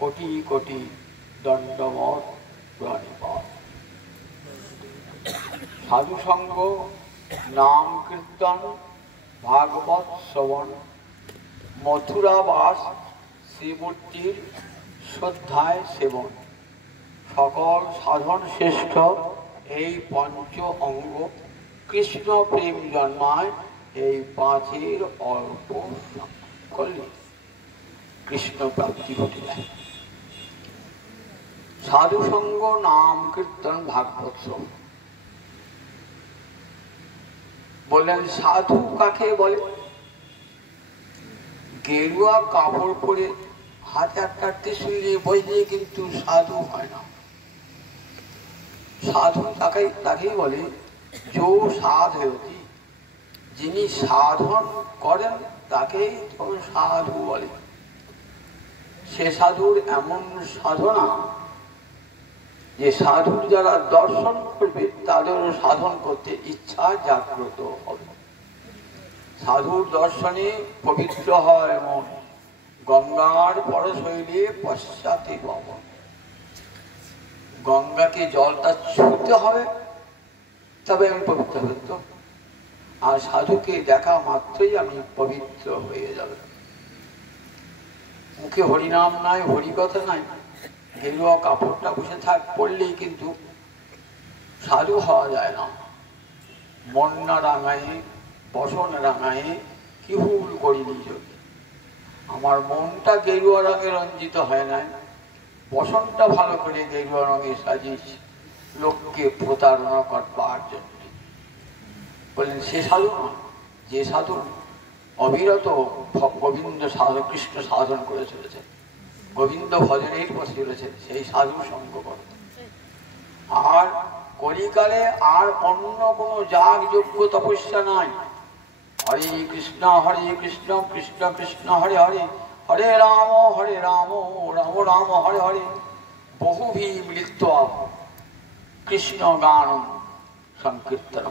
কোটি কোটি দণ্ডমত প্রণিপাত। সাধুসঙ্গ, নাম কীর্তন, ভাগবত শ্রবণ, মথুরাবাস, শ্রীমূর্তির শ্রদ্ধায় সেবন, সকল সাধন শ্রেষ্ঠ এই পঞ্চ অঙ্গ, কৃষ্ণ প্রেম জন্মায় এই পাঁচের অল্প করলে কৃষ্ণ প্রাপ্তি ঘটে যায়। সাধুসঙ্গ, নাম কীর্তন, ভাগবত শ্রবণ। বললেন সাধু কাকে বলে? গেরুয়া কাপড় পরে হাতে একটা ত্রিশূল নিয়ে বসে কিন্তু সাধু হয় না। সাধু তাকেই বলে যো সাধয়তি, যিনি সাধন করেন তাকেই সাধু বলে। সে সাধুর এমন সাধনা যে সাধুর যারা দর্শন করবে তাদেরও সাধন করতে ইচ্ছা জাগ্রত হবে। সাধুর দর্শনে পবিত্র হয় মন, গঙ্গার পরশৈলে পশ্চাতে পবন। গঙ্গাকে জলটা ছুঁতে হবে তবে আমি পবিত্র হব, তো আর সাধুকে দেখা মাত্রই আমি পবিত্র হয়ে যাবে। মুখে হরিনাম নাই, হরিকথা নাই, গেরুয়া কাপড়টা বসে পড়লেই কিন্তু সাধু হওয়া যায় না। মন না রাঙায়ে বসন রাঙায়ে কি ভুল করিনি যোগী। আমার মনটা গেরুয়া রঙে রঞ্জিত হয় নাই, বসনটা ভালো করে গেরুয়া রঙে সাজিয়েছি লোককে প্রতারণা করবার জন্য। বললেন সে সাধু নয়, যে সাধু অবিরত গোবিন্দ সাধন, কৃষ্ণ সাধন করে চলেছে, গোবিন্দ ভজনের পথে চলেছে, সেই সাধু সঙ্গ করে। আর কলিকালে আর অন্য কোন যাগ যোগ্য তপস্যা নাই। হরে কৃষ্ণ কৃষ্ণ কৃষ্ণ হরে হরে, হরে রাম রাম রাম হরে হরে, বহুভি মিলিত্বা কৃষ্ণ গান সংকীর্তন।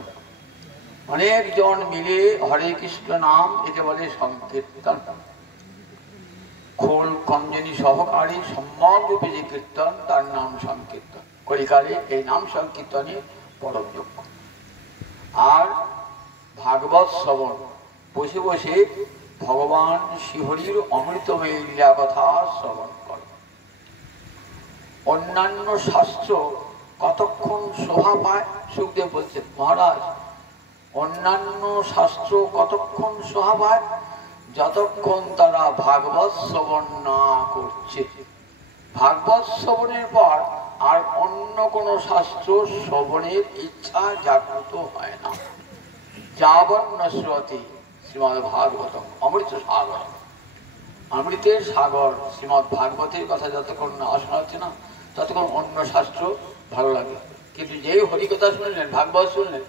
অনেকজন মিলে হরে কৃষ্ণ নাম, একে বলে সংকীর্তন। খোল কঞ্জনী সহকারী সম্মান রূপে যে কীর্তন তার নাম সংকীর্তন। কলিকালে এই নাম সংকীর্তনই পরম যোগ্য। আর ভাগবত শ্রবণ, বসে বসে ভগবান শ্রীহরির অমৃতময় লীলা কথা শ্রবণ কর। অন্যান্য শাস্ত্র কতক্ষণ শোভা পায়? সুখদেব বলছেন মহারাজ, অন্যান্য শাস্ত্র কতক্ষণ শোভা পায়? যতক্ষণ তারা ভাগবত শ্রবণ না করছে। ভাগবত শ্রবণের পর আর অন্য কোন শাস্ত্র শ্রবণের ইচ্ছা জাগ্রত হয় না। যাবন্ন শ্রুতি শ্রীমদ ভাগবত অমৃত সাগর, অমৃতের সাগর শ্রীমদ ভাগবতের কথা যতক্ষণ না শোনাচ্ছে না ততক্ষণ অন্য শাস্ত্র ভালো লাগে, কিন্তু যেই হরিকথা শুনলেন, ভাগবত শুনলেন,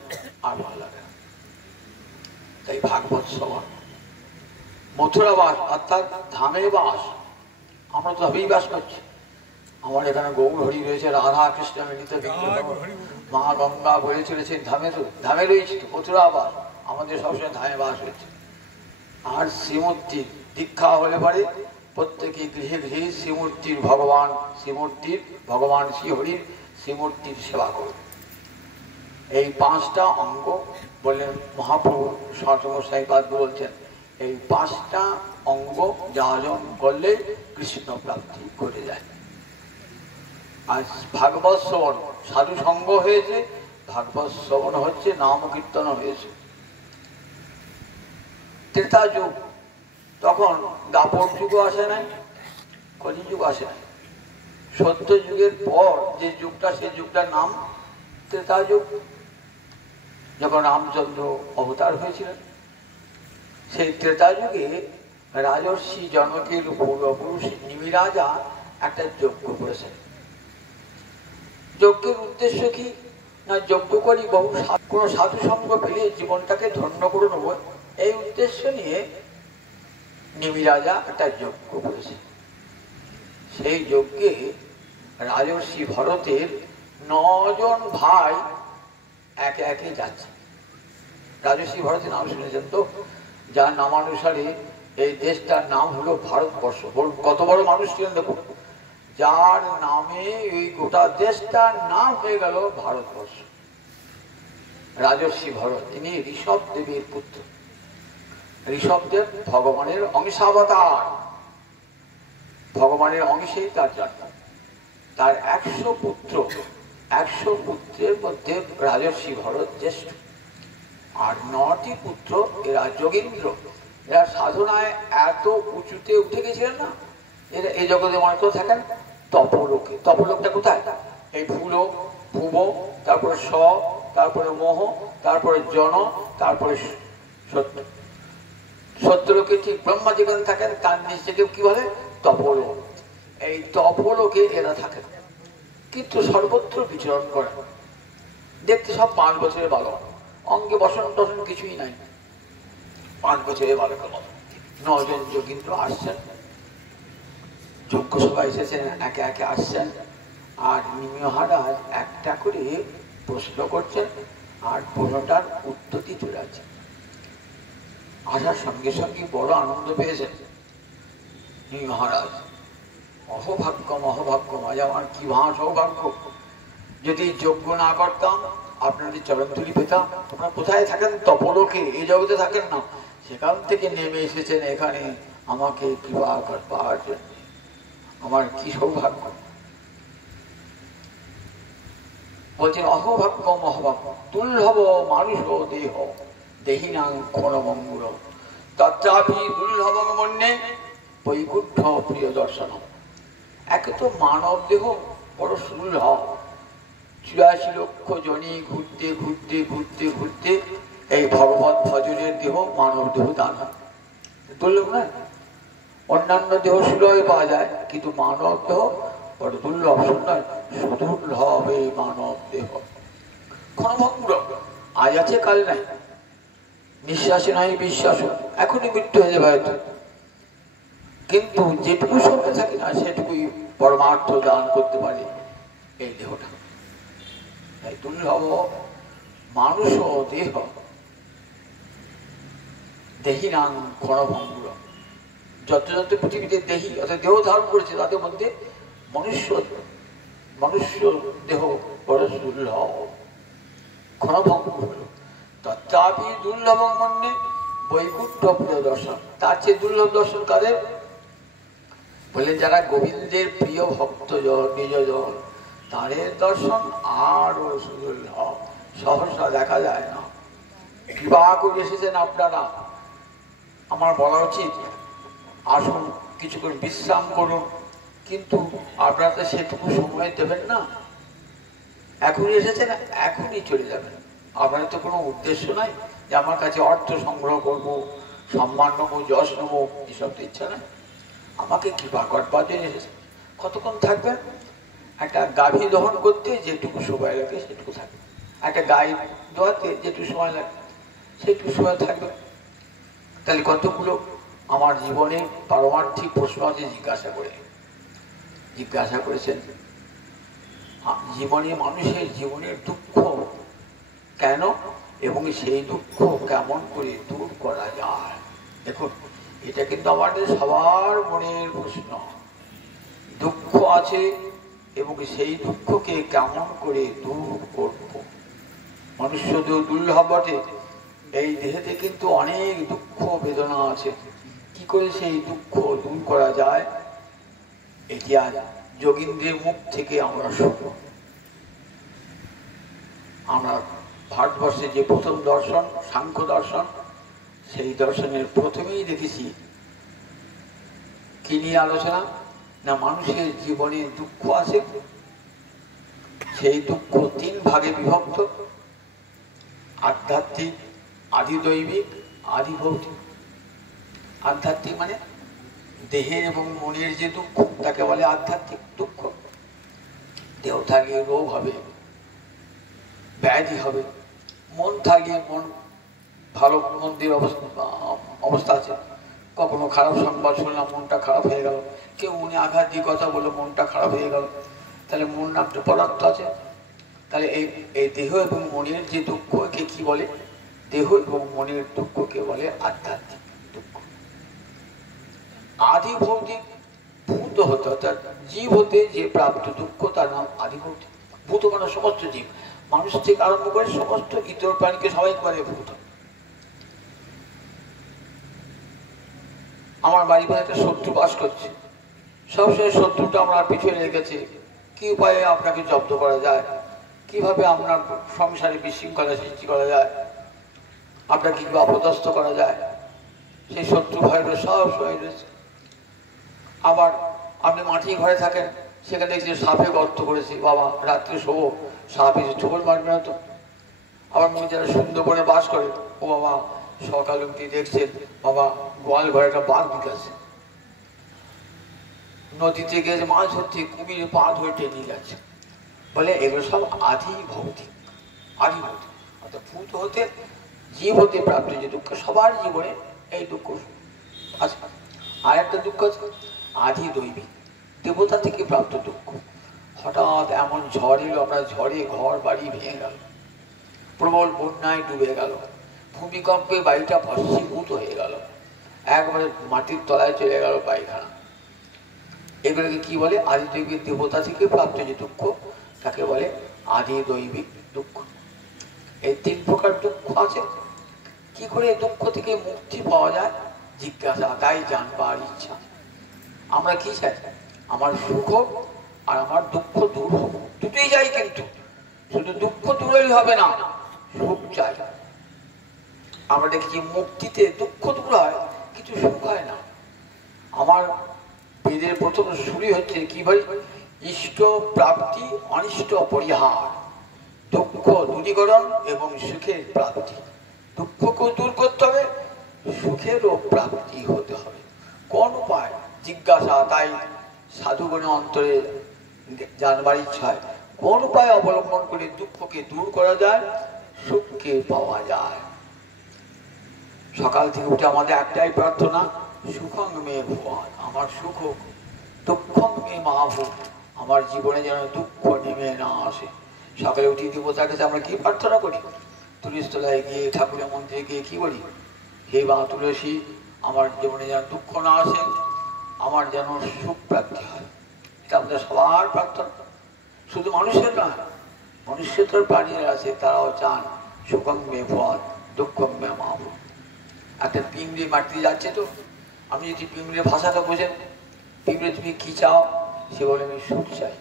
আর ভালো লাগে না। তাই ভাগবত শ্রবণ। মথুরাবাস অর্থাৎ ধামে বাস। আমরা তো ধামেই বাস করছি। আমার এখানে গৌর হরি রয়েছে, রাধা কৃষ্ণ মিলিত মা গঙ্গা বয়ে চলেছে, ধামে রয়েছে তো মথুরাবাস। আমাদের সবসময় ধামে বাস হচ্ছে। আর শ্রীমূর্তির দীক্ষা হলে পরে প্রত্যেকে গৃহে গৃহে শ্রীমূর্তির ভগবান শ্রীহরির শ্রীমূর্তির সেবা করবে। এই পাঁচটা অঙ্গ বললেন মহাপ্রভু সর্বসাইবাদ বলছেন, এই পাঁচটা অঙ্গ যাজন করলে কৃষ্ণ প্রাপ্তি করে যায়। আর ভাগবত শ্রবণ, সাধু সঙ্গ হয়েছে, ভাগবত শ্রবণ হচ্ছে, নাম কীর্তন হয়েছে। ত্রেতা যুগ, তখন দাপর যুগ আসে নাই, কলি যুগ আসে নাই। সত্য যুগের পর যে যুগটা, সেই যুগটার নাম ত্রেতা যুগ। যখন রামচন্দ্র অবতার হয়েছিলেন, সেই ত্রেতা যুগে রাজর্ষি জনকের পূর্বপুরুষ নিমিরাজা একটা যজ্ঞ করেছেন। যজ্ঞের উদ্দেশ্য কি না, যজ্ঞ করি বহু কোন সাধু সঙ্গ পেলে জীবনটাকে ধন্য করে নেব, এই উদ্দেশ্য নিয়ে নিমিরাজা একটা যজ্ঞ করেছে। সেই যজ্ঞে রাজর্ষি ভরতের 9 জন ভাই একে একে যাচ্ছে। রাজর্ষি ভরতের নাম শুনেছেন তো, যার নামানুসারে এই দেশটার নাম হলো ভারতবর্ষ। কত বড় মানুষ ছিলেন দেখুন, যার নামে এই গোটা দেশটার নাম হয়ে গেল ভারতবর্ষ। রাজর্ষি ভরত, তিনি ঋষভ দেবীর পুত্র। ঋষভদেব ভগবানের অংশাবতার, ভগবানের অংশেই তার জন্ম। তার 100 পুত্র, 100 পুত্রের মধ্যে রাজর্ষি ভরত জ্যেষ্ঠ। আর 9টি পুত্র, এরা যোগীন্দ্র। এরা সাধনায় এত উঁচুতে উঠে গেছিলেন না, এরা এই জগতে মনে করে থাকেন তপলোকে। তপলোকটা কোথায়? এই ভূলোক, ভুব, তারপরে স, তারপরে মোহ, তারপরে জন, তারপরে সত্য। সত্যলোকে ঠিক ব্রহ্মা যেখানে থাকেন তার নিচে কি বলে? তপলোক। এই তপলোকে এরা থাকেন, কিন্তু সর্বত্র বিচরণ করে। দেখতে সব 5 বছরের বালক, অঙ্গে বসন টসন কিছুই নাই, 5 বছরের বালকের মতো। 9 জন যোগীন্দ্র আসছেন, যজ্ঞ সভা এসেছেন, একে একে আসছেন। আর মহারাজ একটা করে প্রশ্ন করছেন, আর প্রশ্নটার উত্তরটি চলে আছে। আসার সঙ্গে সঙ্গে বড় আনন্দ পেয়েছেন মহারাজ। অহভাগ্যম অহভাগ্যম, আজ আমার কি মহা সৌভাগ্য, যদি যজ্ঞ না করতাম আপনাদের চরণধুলি পেতাম। আপনারা কোথায় থাকেন? তপলোকে, এই জগতে থাকেন না, সেখান থেকে নেমে এসেছেন এখানে আমাকে কৃপা করবার জন্য। আমার কি সৌভাগ্য। বলছেন অহভাগ্যম অহভাগ্য দুর্লভ মানুষ দেহ দেহিনাং ক্ষণমঙ্গুল তত্রাপি দুর্লভং মন্যে বৈকুণ্ঠ প্রিয় দর্শন। একে তো মানব দেহ বড় দুর্লভ, 84 লক্ষ জনই ঘুরতে ঘুরতে ঘুরতে ঘুরতে এই ভগবত ভজনের দেহ, মানব দেহ দান হয়। দুর্লভ নয়? অন্যান্য দেহ সুলভে পাওয়া যায়, কিন্তু মানব দেহ বড় দুর্লভ। নয়, সুদুর্লভ এই মানব দেহ। ক্ষণভঙ্গুর, আজ আছে কাল নাই, নিঃশ্বাসে নাই বিশ্বাস, এখনই মৃত্যু হয়ে যাবে হয়তো, কিন্তু যেটুকু সময় থাকে না সেটুকুই পরমার্থ দান করতে পারে এই দেহটা। এই দুর্লভ মানুষ দেহ দেহিনাং ক্ষণভঙ্গুর। যত যত পৃথিবীতে দেহি অর্থাৎ দেহ ধারণ করেছে তাদের মধ্যে মনুষ্য দেহ বড় দুর্লভ, ক্ষণভঙ্গুর হল। তথাপি দুর্লভ মন্যে বৈকুণ্ঠ প্রিয় দর্শন। তার চেয়ে দুর্লভ দর্শন কাদের? বললেন যারা গোবিন্দের প্রিয় ভক্তজন, নিজজন, তাদের দর্শন আরো সুদুর্লভ, সহসা দেখা যায় না। বিবাহ করে এসেছেন আপনারা, আমার বলা উচিত আসুন কিছুক্ষণ বিশ্রাম করুন, কিন্তু আপনারা তো সেটুকু সময় দেবেন না। এখনই এসেছেন, এখনই চলে যাবেন। আপনার তো কোনো উদ্দেশ্য নাই যে আমার কাছে অর্থ সংগ্রহ করবো, সম্মান নেবো, যশ নেবো, এসব তো ইচ্ছা নাই। আমাকে কৃপা করবার জন্য এসেছেন। কতক্ষণ থাকবেন? একটা গাভী দহন করতে যেটুকু সময় লাগে সেটুকু থাকবে, একটা গাই দোয়াতে যেটুকু সময় লাগে সেটুকু সময় থাকবে। তাহলে কতগুলো আমার জীবনে পারমার্থিক প্রশ্ন আছে জিজ্ঞাসা করেছেন। জীবনে মানুষের জীবনের দুঃখ কেন এবং সেই দুঃখ কেমন করে দূর করা যায়। দেখুন, এটা কিন্তু আমাদের সবার মনের প্রশ্ন। দুঃখ আছে এবং সেই দুঃখকে কেমন করে দূর করব। মনুষ্য দেহ দুর্লভ বটে, এই দেহেতে কিন্তু অনেক দুঃখ বেদনা আছে। কি করে সেই দুঃখ দূর করা যায়, এটি আজ যোগীন্দ্রের মুখ থেকে আমরা শুনব। আমরা ভারতবর্ষে যে প্রথম দর্শন সাংখ্য দর্শন, সেই দর্শনের প্রথমেই দেখেছি কি নিয়ে আলোচনা না, মানুষের জীবনে দুঃখ আছে, সেই দুঃখ 3 ভাগে বিভক্ত: আধ্যাত্মিক, আদিদৈবিক, আদিভৌতিক। আধ্যাত্মিক মানে দেহের এবং মনের যে দুঃখ, তাকে বলে আধ্যাত্মিক দুঃখ। দেহ থাকলে রোগ হবে, ব্যাধি হবে। মন থাকলে মন ভালো, মন্দির অবস্থা আছে, কখনো খারাপ সংবাদ শুনলাম মনটা খারাপ হয়ে গেল, কেউ মনে আঘাত দিয়ে কথা বলে মনটা খারাপ হয়ে গেল, তাহলে মন একটা পদার্থ আছে। তাহলে এই দেহ এবং মনের যে দুঃখকে কি বলে? দেহ এবং মনের দুঃখকে বলে আধ্যাত্মিক দুঃখ। আদি ভৌতিক ভূত ভূত হতে, অর্থাৎ জীব হতে যে প্রাপ্ত দুঃখ তার নাম আদি ভৌতিক। ভূত মানে সমস্ত জীব, মানুষ থেকে আরম্ভ করে সমস্ত ইতর প্রাণীকে সবাইকে বলে ভূত। আমার বাড়ি ঘরে একটা শত্রু বাস করছে, সবসময় শত্রুটা আমার পিছনে লেগেছে, কি উপায়ে আপনাকে জব্দ করা যায়, কিভাবে আপনার সংসারে বিশৃঙ্খলা সৃষ্টি করা যায়, আপনাকে কিভাবে অপদস্থ করা যায়, সেই শত্রু ভয়টা সব সময় রয়েছে। আবার আপনি মাটি ঘরে থাকেন, সেখানে দেখছি সাপে গর্ত করেছে, বাবা রাত্রে শোবো, সাপ এসে ছোবল মারবে না তো। আবার মনে যারা সুন্দর করে বাস করে, ও বাবা সকাল অব্দি দেখছেন বাবা গোয়াল ঘরে একটা বাঘ ঢুকেছে, নদীতে গিয়ে মাছ ধরতে কুমির পা ধরে টেনে গেছে, বলে এগুলো সব আদি ভৌতিক। আদি ভৌতিক অর্থাৎ ভূত হতে জীব হতে প্রাপ্ত যে দুঃখ, সবার জীবনে এই দুঃখ আছে। আর একটা দুঃখ আছে আদি দৈবিক, দেবতা থেকে প্রাপ্ত দুঃখ। হঠাৎ এমন ঝড় এলো, আমরা ঝড়ে ঘর বাড়ি ভেঙে গেল, প্রবল বন্যায় ডুবে গেল, ভূমিকম্পে বাড়িটা ভস্মীভূত হয়ে গেল, একবারে মাটির তলায় চলে গেল পায়খানা। এগুলোকে কি বলে? আদি দৈবিক, দেবতা থেকে প্রাপ্ত যে দুঃখ তাকে বলে আদি দৈবিক দুঃখ। এই তিন প্রকার দুঃখ আছে। কি করে এই দুঃখ থেকে মুক্তি পাওয়া যায়? জিজ্ঞাসা, তাই জানবার ইচ্ছা। আমরা কি চাই? আমার সুখ হোক আর আমার দুঃখ দূর হোক, দুটোই চাই। কিন্তু শুধু দুঃখ দূর হলে হবে না, সুখ চাই। আমরা দেখছি মুক্তিতে দুঃখ দূর হয় কিন্তু সুখ হয় না। আমার বেদের প্রথম শুরু হচ্ছে কি ভাই? ইষ্ট প্রাপ্তি অনিষ্ট পরিহার, দুঃখ দূরীকরণ এবং সুখের প্রাপ্তি। দুঃখকেও দূর করতে হবে, সুখেরও প্রাপ্তি হতে হবে। কোন উপায়? জিজ্ঞাসা, তাই সাধুগণের অন্তরে জানবার ইচ্ছায় কোন উপায় অবলম্বন করে দুঃখকে দূর করা যায়, সুখকে পাওয়া যায়। সকাল থেকে উঠে আমাদের একটাই প্রার্থনা, সুখং মে ভুয়ান, আমার সুখ হোক, দুঃখং মে মহাভূত, আমার জীবনে যেন দুঃখ নেমে না আসে। সকালে উঠে দেবতার কাছে আমরা কি প্রার্থনা করি? তুলসী তলায় গিয়ে, ঠাকুরের মন্দিরে গিয়ে কি বলি? হে মা তুলসী, আমার জীবনে যেন দুঃখ না আসে, আমার যেন সুখ প্রাপ্তি হয়। এটা আমাদের সবার প্রার্থনা, শুধু মানুষের না, মনুষ্যতর প্রাণীরা আছে, তারাও চান সুখং মে ভুয়ান, দুঃখং মে মহাভূত। একটা পিঁমড়ে মাটিতে যাচ্ছে, তো আমি যদি পিঁমড়ে ভাষাটা বোঝেন, পিঁমড়ে তুমি কি চাও? সে বলে আমি সুখ চাই,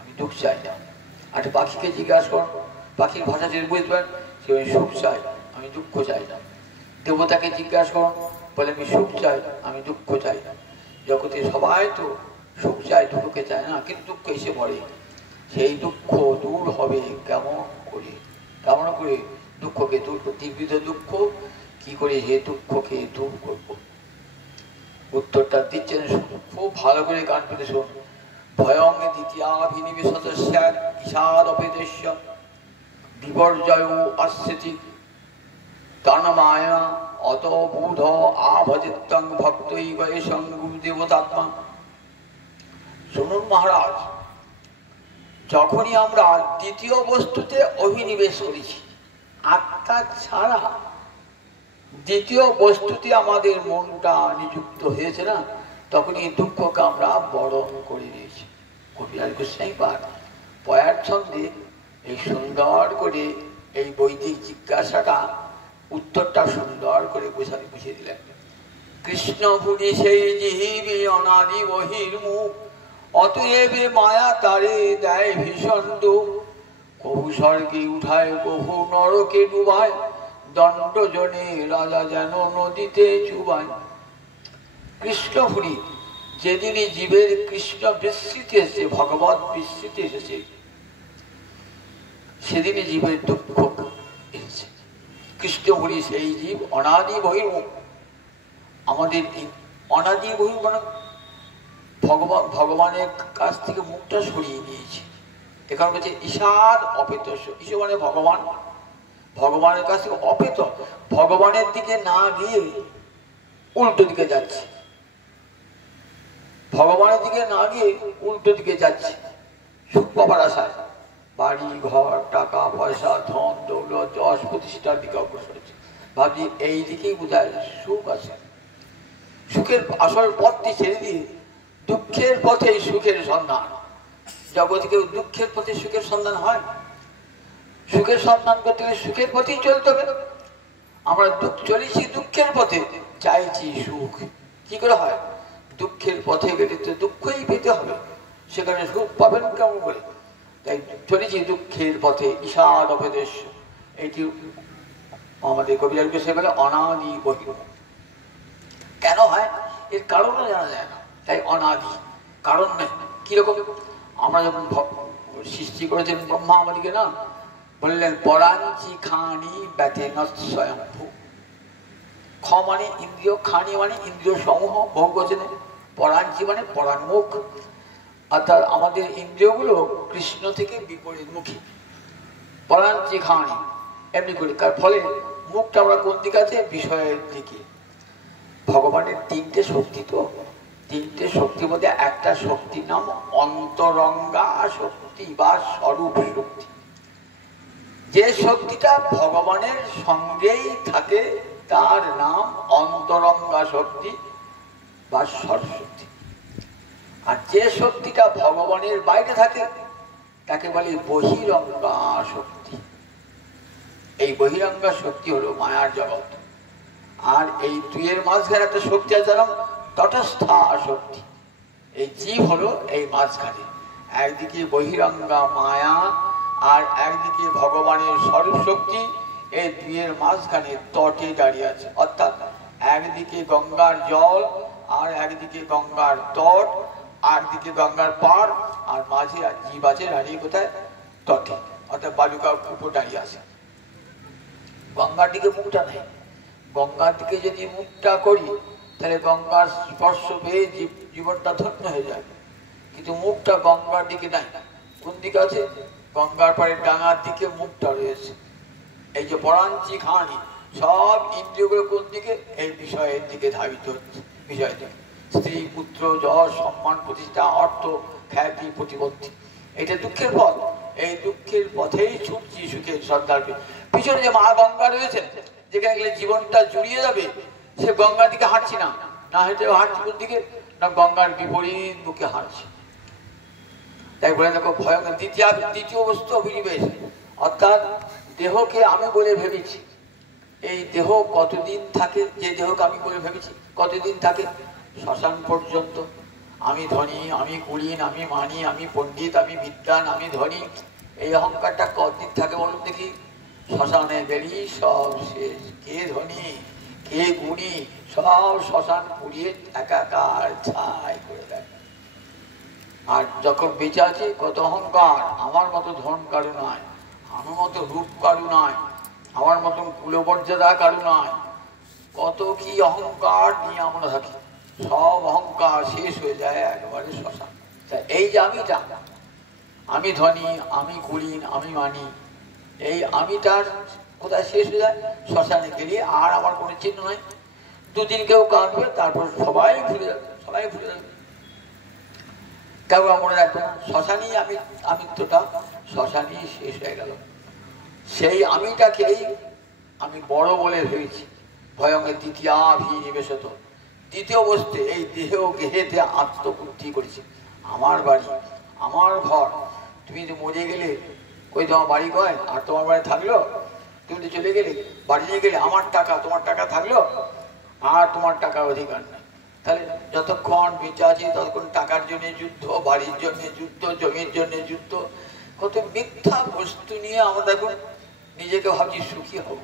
আমি দুঃখ চাই না। একটা পাখিকে জিজ্ঞাসা করুন, পাখির ভাষা যদি বুঝবেন, সে বলে সুখ চাই, আমি দুঃখ চাই না। দেবতাকে জিজ্ঞাসা করুন, বলে আমি সুখ চাই, আমি দুঃখ চাই না। জগতে সবাই তো সুখ চায়, দুঃখকে চায় না, কিন্তু দুঃখ এসে পড়ে। সেই দুঃখ দূর হবে কেমন করে? কেমন করে দুঃখকে দূর করতে? তীব্র দুঃখ কি করে হে দুঃখকে দূর করব? উত্তরটা দিচ্ছেন, খুব ভালো করে গান পেতে শুন। ভয়ং দ্বিতীয়াভিনিবেশত স্যাৎ ঈষাদ অপেদেশ্য বিপর্যয় অস্যতি তন্মায়া অত বুধ আভজিতং ভক্তৈব এষং গুরুদেবতাত্মা। শুনুন মহারাজ, যখনই আমরা দ্বিতীয় বস্তুতে অভিনিবেশ করেছি, আত্মা ছাড়া দ্বিতীয় বস্তুতে আমাদের মনটা নিযুক্ত হয়েছে না, তখন এই দুঃখকে আমরা বরণ করে নিয়েছি। কবিরাজ গোস্বামী পাদ পয়ার ছন্দে এই সুন্দর করে এই বৈদিক জিজ্ঞাসাটা, উত্তরটা সুন্দর করে বুঝিয়ে দিলেন। কৃষ্ণ ভুলি সেই জিহিবি অনাদি বহির্মুখ, অতএব মায়া তারে দেয় ভীষণ দুঃখ। কহু স্বর্গে উঠায়, কহু নরকে ডুবায়, দণ্ড জনে রাজা যেন নদীতে চুবায়। কৃষ্ণ ভুলি, যেদিনই জীবের কৃষ্ণ বিস্মৃতি এসেছে, ভগবত বিস্মৃতি এসেছে, সেদিনই জীবের দুঃখ এসেছে। কৃষ্ণ ভুলি সেই জীব অনাদি বহির্মুখ। আমাদের অনাদি বহির্মুখ মানে ভগবানের কাছ থেকে মুখটা সরিয়ে নিয়েছি। এখানে বলছে ঈষাদ অপেতস্য, ঈশ মানে ভগবান, ভগবানের কাছ থেকে অপেত, ভগবানের দিকে না গিয়ে উল্টো দিকে যাচ্ছে, ভগবানের দিকে না গিয়ে উল্টো দিকে যাচ্ছে সুখ পাবার আশায়। বাড়ি ঘর, টাকা পয়সা, ধন দৌলত, যশ প্রতিষ্ঠার দিকে অগ্রসর হচ্ছে। ভাবছি এই দিকেই বোঝায় সুখ আছে। সুখের আসল পথটি ছেড়ে দিয়ে দুঃখের পথে সুখের সন্ধান। জগতে কেউ দুঃখের পথে সুখের সন্ধান হয়? সুখের সন্ধান করতে গেলে সুখের পথেই চলতে হবে। আমরা চলেছি দুঃখের পথে, চাইছি সুখ। কি করে হয়? দুঃখের পথে গেলে তো দুঃখই পেতে হবে, সেখানে সুখ পাবেন কেমন করে? তাই চলেছি দুঃখের পথে ঈশাদ অপদেশ। এটি আমাদের কবিরাজ সে বলে অনাদি বহির্মুখ। কেন হয় এর কারণও জানা যায় না, তাই অনাদি কারণ নেই। কিরকম? আমরা যখন সৃষ্টি করেছেন ব্রহ্মা আমাদেরকে না বললেন পরাঞ্চি খানি ব্যতে নস্বয়ম্ভু। খ মানে ইন্দ্রিয়, খানি মানে ইন্দ্রিয় সমূহ বহুবচনে, পরাঞ্চি মানে পরাঙ্মুখ। অর্থাৎ আমাদের ইন্দ্রিয়গুলো কৃষ্ণ থেকে বিপরীতমুখী। পরাঞ্চি খানি এমনি করে, তার ফলে মুখটা আমরা কোন দিকে আছে? বিষয়ের দিকে। ভগবানের তিনটে শক্তি, তো তিনটে শক্তির মধ্যে একটা শক্তির নাম অন্তরঙ্গা শক্তি বা স্বরূপ শক্তি। যে শক্তিটা ভগবানের সঙ্গেই থাকে তার নাম অন্তরঙ্গা শক্তি বা স্বরশক্তি। আর যে শক্তিটা ভগবানের বাইরে থাকে তাকে বলে বহিরঙ্গা শক্তি। এই বহিরঙ্গা শক্তি হলো মায়ার জগৎ। আর এই দুইয়ের মাঝখানে একটা শক্তি আছে নাম তটস্থা শক্তি। এই জীব হলো এই মাঝখানে, একদিকে বহিরঙ্গা মায়া আর একদিকে ভগবানের স্বরূপ শক্তি। এই দুইয়ের মাঝখানে তটে দাঁড়িয়ে আছে, অর্থাৎ একদিকে গঙ্গার জল আর একদিকে গঙ্গার তট, একদিকে গঙ্গার পাড়, আর মাঝে জীব আছে দাঁড়িয়ে কোথায়? তটে, অর্থাৎ বালুকার উপর দাঁড়িয়ে আছে। গঙ্গার দিকে মুখটা নেই। গঙ্গার দিকে যদি মুখটা করি তাহলে গঙ্গার স্পর্শ পেয়ে জীবনটা ধন্য হয়ে যায়, কিন্তু মুখটা গঙ্গার দিকে নাই। কোন দিকে আছে? গঙ্গার পাড়ের ডাঙার দিকে মুখটা রয়েছে। এই যে পরাঞ্চি খানি, সব ইন্দ্রিয়গুলো কোন দিকে? এই বিষয়ের দিকে ধাবিত হচ্ছে। বিষয়ের দিকে স্ত্রী, পুত্র, যশ, সম্মান, প্রতিষ্ঠা, অর্থ, খ্যাতি, প্রতিপত্তি। এটা দুঃখের পথ। এই দুঃখের পথেই ছুটছি সুখের সন্ধান। পিছনে যে মা গঙ্গা রয়েছে, যেখানে গেলে জীবনটা জুড়িয়ে যাবে, সে গঙ্গার দিকে হাঁটছি না, না হেঁটে হাঁটছি কোন দিকে? না গঙ্গার বিপরীত মুখে হাঁটছি। তাই বলে দেখো ভয়ঙ্কর দ্বিতীয় বস্তু অভিনিবেশ, অর্থাৎ দেহকে আমি বলে ভেবেছি। এই দেহ কতদিন থাকে? যে দেহকে আমি বলে ভেবেছি কতদিন থাকে? শ্মশান পর্যন্ত। আমি ধনী, আমি কুলীন, আমি মানি, আমি পণ্ডিত, আমি বিদ্বান, আমি ধনী, এই অহংকারটা কতদিন থাকে বলুন দেখি? শ্মশানে গেলি সব শেষ। কে ধনী, কে গুণী, সব শ্মশান পুড়িয়ে একাকার ছাই করে দেয়। আর যখন বেঁচে আছে কত অহংকার, আমার মতো ধন কারু নয়, আমার মতো রূপ কারু নয়, আমার মতন কুলমর্যাদা কারু নয়, কত কি অহংকার নিয়ে আমরা থাকি। সব অহংকার শেষ হয়ে যায় একবারে শ্মশান। এই যে আমিটা, আমি ধনী, আমি কুলীন, আমি মানি, এই আমিটার কোথায় শেষ হয়ে যায়? শ্মশানে গেলে আর আমার কোনো চিহ্ন নাই। দুদিন কেউ কাঁদবে, তারপর সবাই ভুলে যাবে, সবাই ভুলে যাবে। কেউ মনে রাখবে না। শ্মশানেই আমিত্বটা শ্মশানেই শেষ হয়ে গেল। সেই আমিটাকেই আমি বড় বলে ভেবেছি। ভয়ঙ্কর দ্বিতীয়াভিনিবেশত, দ্বিতীয় বস্তু এই দেহ গেহেতে আত্মবুদ্ধি করেছি। আমার বাড়ি, আমার ঘর। তুমি তো মরে গেলে, ওই তোমার বাড়ি কয় আর তোমার বাড়ি থাকলো? তুমি তো চলে গেলে, বাড়ি নিয়ে গেলে, আমার টাকা, তোমার টাকা থাকলো আর তোমার টাকার অধিকার নেই। তাহলে যতক্ষণ বেঁচে আছি ততক্ষণ টাকার জন্য যুদ্ধ, বাড়ির জন্য যুদ্ধ, জমির জন্য যুদ্ধ, কত মিথ্যা বস্তু নিয়ে আমরা এখন নিজেকে ভাবছি সুখী হব।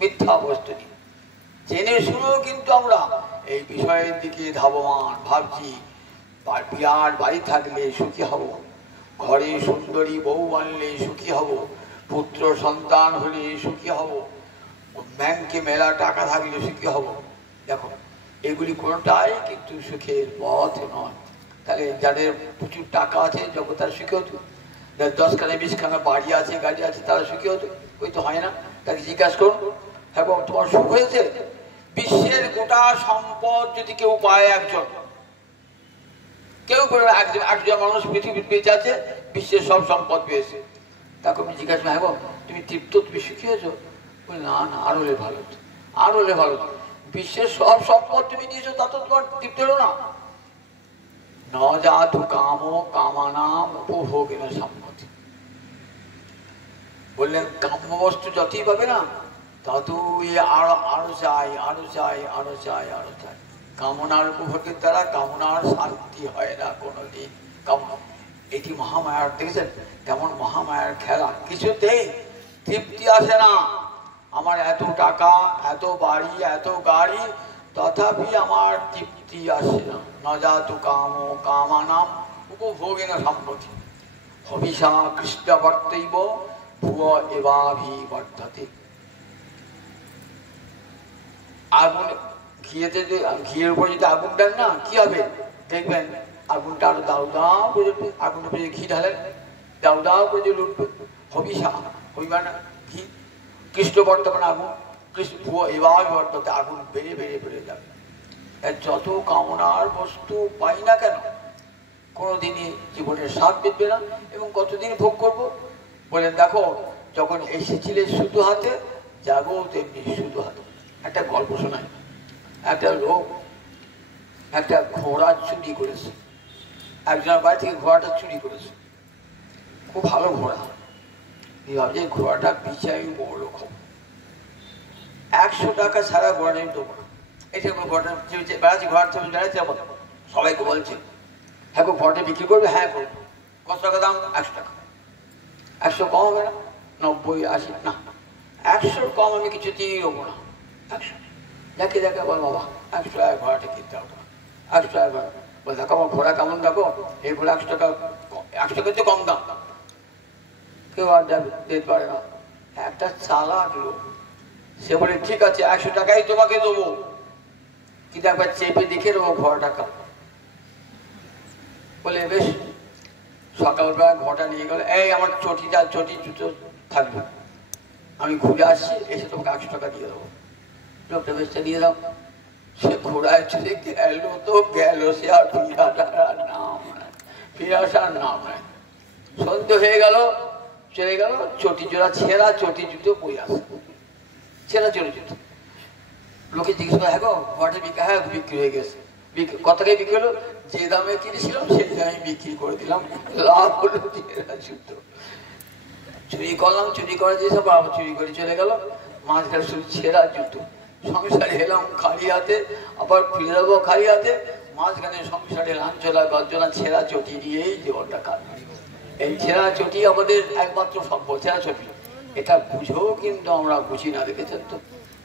মিথ্যা বস্তু নিয়ে জেনে শুনেও কিন্তু আমরা এই বিষয়ের দিকে ধাবমান, ভাবছি বিরাট বাড়ি থাকলে সুখী হব, ঘরে সুন্দরী বউ আনলে সুখী হব, পুত্র সন্তান হলে সুখী হব, ব্যাংকে মেলা টাকা থাকলে সুখী হব। দেখো এগুলি কোনোটাই কিন্তু সুখের পথ নয়। তাহলে যাদের প্রচুর টাকা আছে যখন তারা সুখী হতো, 10খানা 20খানা বাড়ি আছে, গাড়ি আছে, তারা সুখী হতো? ওই তো হয় না। তাকে জিজ্ঞাসা করুন, হ্যাঁ তোমার সুখ হয়েছে? বিশ্বের গোটা সম্পদ যদি কেউ পায়, একজন কেউ করে একজন মানুষ পৃথিবীর বেঁচে আছে, বিশ্বের সব সম্পদ পেয়েছে, তাকে আমি জিজ্ঞাসা, হ্যাঁ তুমি তৃপ্ত, তুমি সুখী হয়েছো? না না, আর হলে ভালো হতো, আর হলে ভালো হতো। বিশ্বের সব সম্পদ তুমি নিয়েছো, তা তো তোমার তৃপ্তি হলো না। ন জাতু কাম কামানাম উপভোগেন সম্মতি। বললেন কাম্য বস্তু যতই পাবে না ততই আরো আরো চাই, আরো চাই, আরো চাই, আরো চাই। কামনার উপভোগের দ্বারা কামনার শান্তি হয় না কোনোদিন। এটি মহামায়ার, দেখেছেন কেমন মহামায়ার খেলা, কিছুতেই তৃপ্তি আসে না। আমার এত টাকা, এত বাড়ি, এত গাড়ি, তথাপি আমার তৃপ্তি আসে না। ন জাতু কাম কামানাম উপভোগেন সম্পত্তি। হবিষা কৃষ্ণ বর্তৈব ভুয় এবাভিবর্ধতে। আগুন ঘিয়েতে, ঘিয়ের উপর যদি আগুন দেন না কি হবে দেখবেন, আগুনটা আরো দাউ দাউ করে জ্বলবে। আগুনের উপরে ঘি ঢালেন, দাউ দাউ করে জ্বলে উঠবে। হবিষা, হইবার না ঘি, কৃষ্ণ বর্তমান আগুন, কৃষ্ণ ভুয় এবাভিবর্ধতে, আগুন বেড়ে বেড়ে বেড়ে যাবে। যত কামনার বস্তু পাই না কেন কোনোদিনই জীবনের স্বাদ পেতে না। এবং কতদিন ভোগ করবো বলেন, দেখো যখন এসেছিলে শুধু হাতে, যাবো তেমনি শুধু হাতে। একটা গল্প শোনায়, একটা লোক একটা ঘোড়া চুরি করেছে, একজনের বাড়ি থেকে ঘোড়াটা চুরি করেছে। খুব ভালো ঘোড়া, ভাবছে ঘোড়াটা বিচাই বড় লোক হবে, 100 টাকা ছাড়া ঘোড়া আমি দেবো না। এই যে ঘোড়াটা বেড়াচ্ছি, ঘোড়ার ছবি বেড়াচ্ছে, সবাইকে বলছে হ্যাঁ গো ঘোড়াটা বিক্রি করবে, হ্যাঁ করবো। কত টাকা দাম? 100 টাকা। 100 কম হবে না? 90, 80, না 100 কম আমি কিছুতেই দেবো না। 100 দেখে দেখে বল বাবা 100 টাকা ঘোড়াটা কিনতে হবে, 100 টাকা ঘোড়া। বল দেখো আমার ঘোড়া কেমন, দেখো এই ঘোড়া 100 টাকা, 100 টাকা তো কম দাম, কেউ আর দিতে পারে না। একটা চালাক লোক, সে বলে ঠিক আছে 100 টাকাই তোমাকে দেবো, কিন্তু একবার চেপে দেখে দেবো ঘোড়াটা কেমন। বলে বেশ। সকালবেলা ঘোড়াটা নিয়ে গেল, এই আমার চটি জুতো থাকবে, আমি ঘুরে আসছি, এসে তোমাকে 100 টাকা দিয়ে দেবো। লোকটা বেশটা দিয়ে দাও। সে ঘোড়ায় চলে গেল তো গেল, সে আর ফিরে আসার নাম নাই, ফিরে আসার নাম নাই। সন্ধ্যে হয়ে গেল, চলে গেল, চটি জোড়া ছেঁড়া চটি জুতো বই আসে, ছেঁড়া চটি জুতো। লোকে জিজ্ঞেস করে হ্যাঁ গো ঘোড়াটা বিক্রি, হ্যাঁ বিক্রি হয়ে গেছে। কত টাকায় বিক্রি হলো? যে দামে কিনেছিলাম সেই দামে বিক্রি করে দিলাম, লাভ হলো ছেঁড়া জুতো। চুরি করলাম, চুরি করা যে সব আবার চুরি করে চলে গেল, মাঝখানে শুধু ছেঁড়া জুতো। সংসারে এলাম খালি হাতে, আবার ফিরে যাবো খালি হাতে, মাঝখানে সংসারে লাঞ্ছনা গর্জনা ছেঁড়া চটি দিয়েই জীবনটা কাটবে। এই ছেঁড়া চটি আমাদের একমাত্র সম্পদ, ছেঁড়া চটি। এটা বুঝেও কিন্তু আমরা বুঝি না, দেখেছেন তো,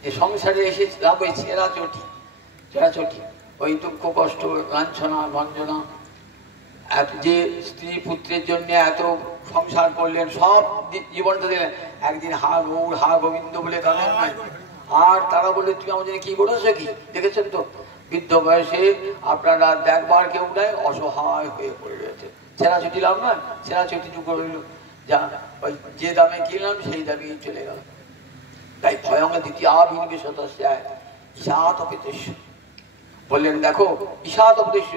যে সংসারে এসেছিলাম ওই ছেঁড়া চটি, ছেঁড়া চটি, ওই দুঃখ কষ্ট লাঞ্ছনা গঞ্জনা। যে স্ত্রী পুত্রের জন্য এত সংসার করলেন, সব জীবনটা দিলেন, একদিন হা গৌর হা গোবিন্দ বলে কাঁদেন নাই। আর তারা বলে তুমি আমাদের কি করেছো কি, দেখেছেন তো বৃদ্ধ বয়সে আপনারা দেখবার কেউ নাই, অসহায় হয়ে পড়ে রয়েছে। ছেঁড়া ছুটি লাভ নয়, ছেঁড়া ছুটি টুকু রইল, যা ওই যে দামে কিনলাম সেই দামে চলে গেল। তাই ভয়ঙ্গ দ্বিতীয় আবির্বিশত ঈশাত অপদেশ বললেন, দেখো ঈশাত অপদেশ,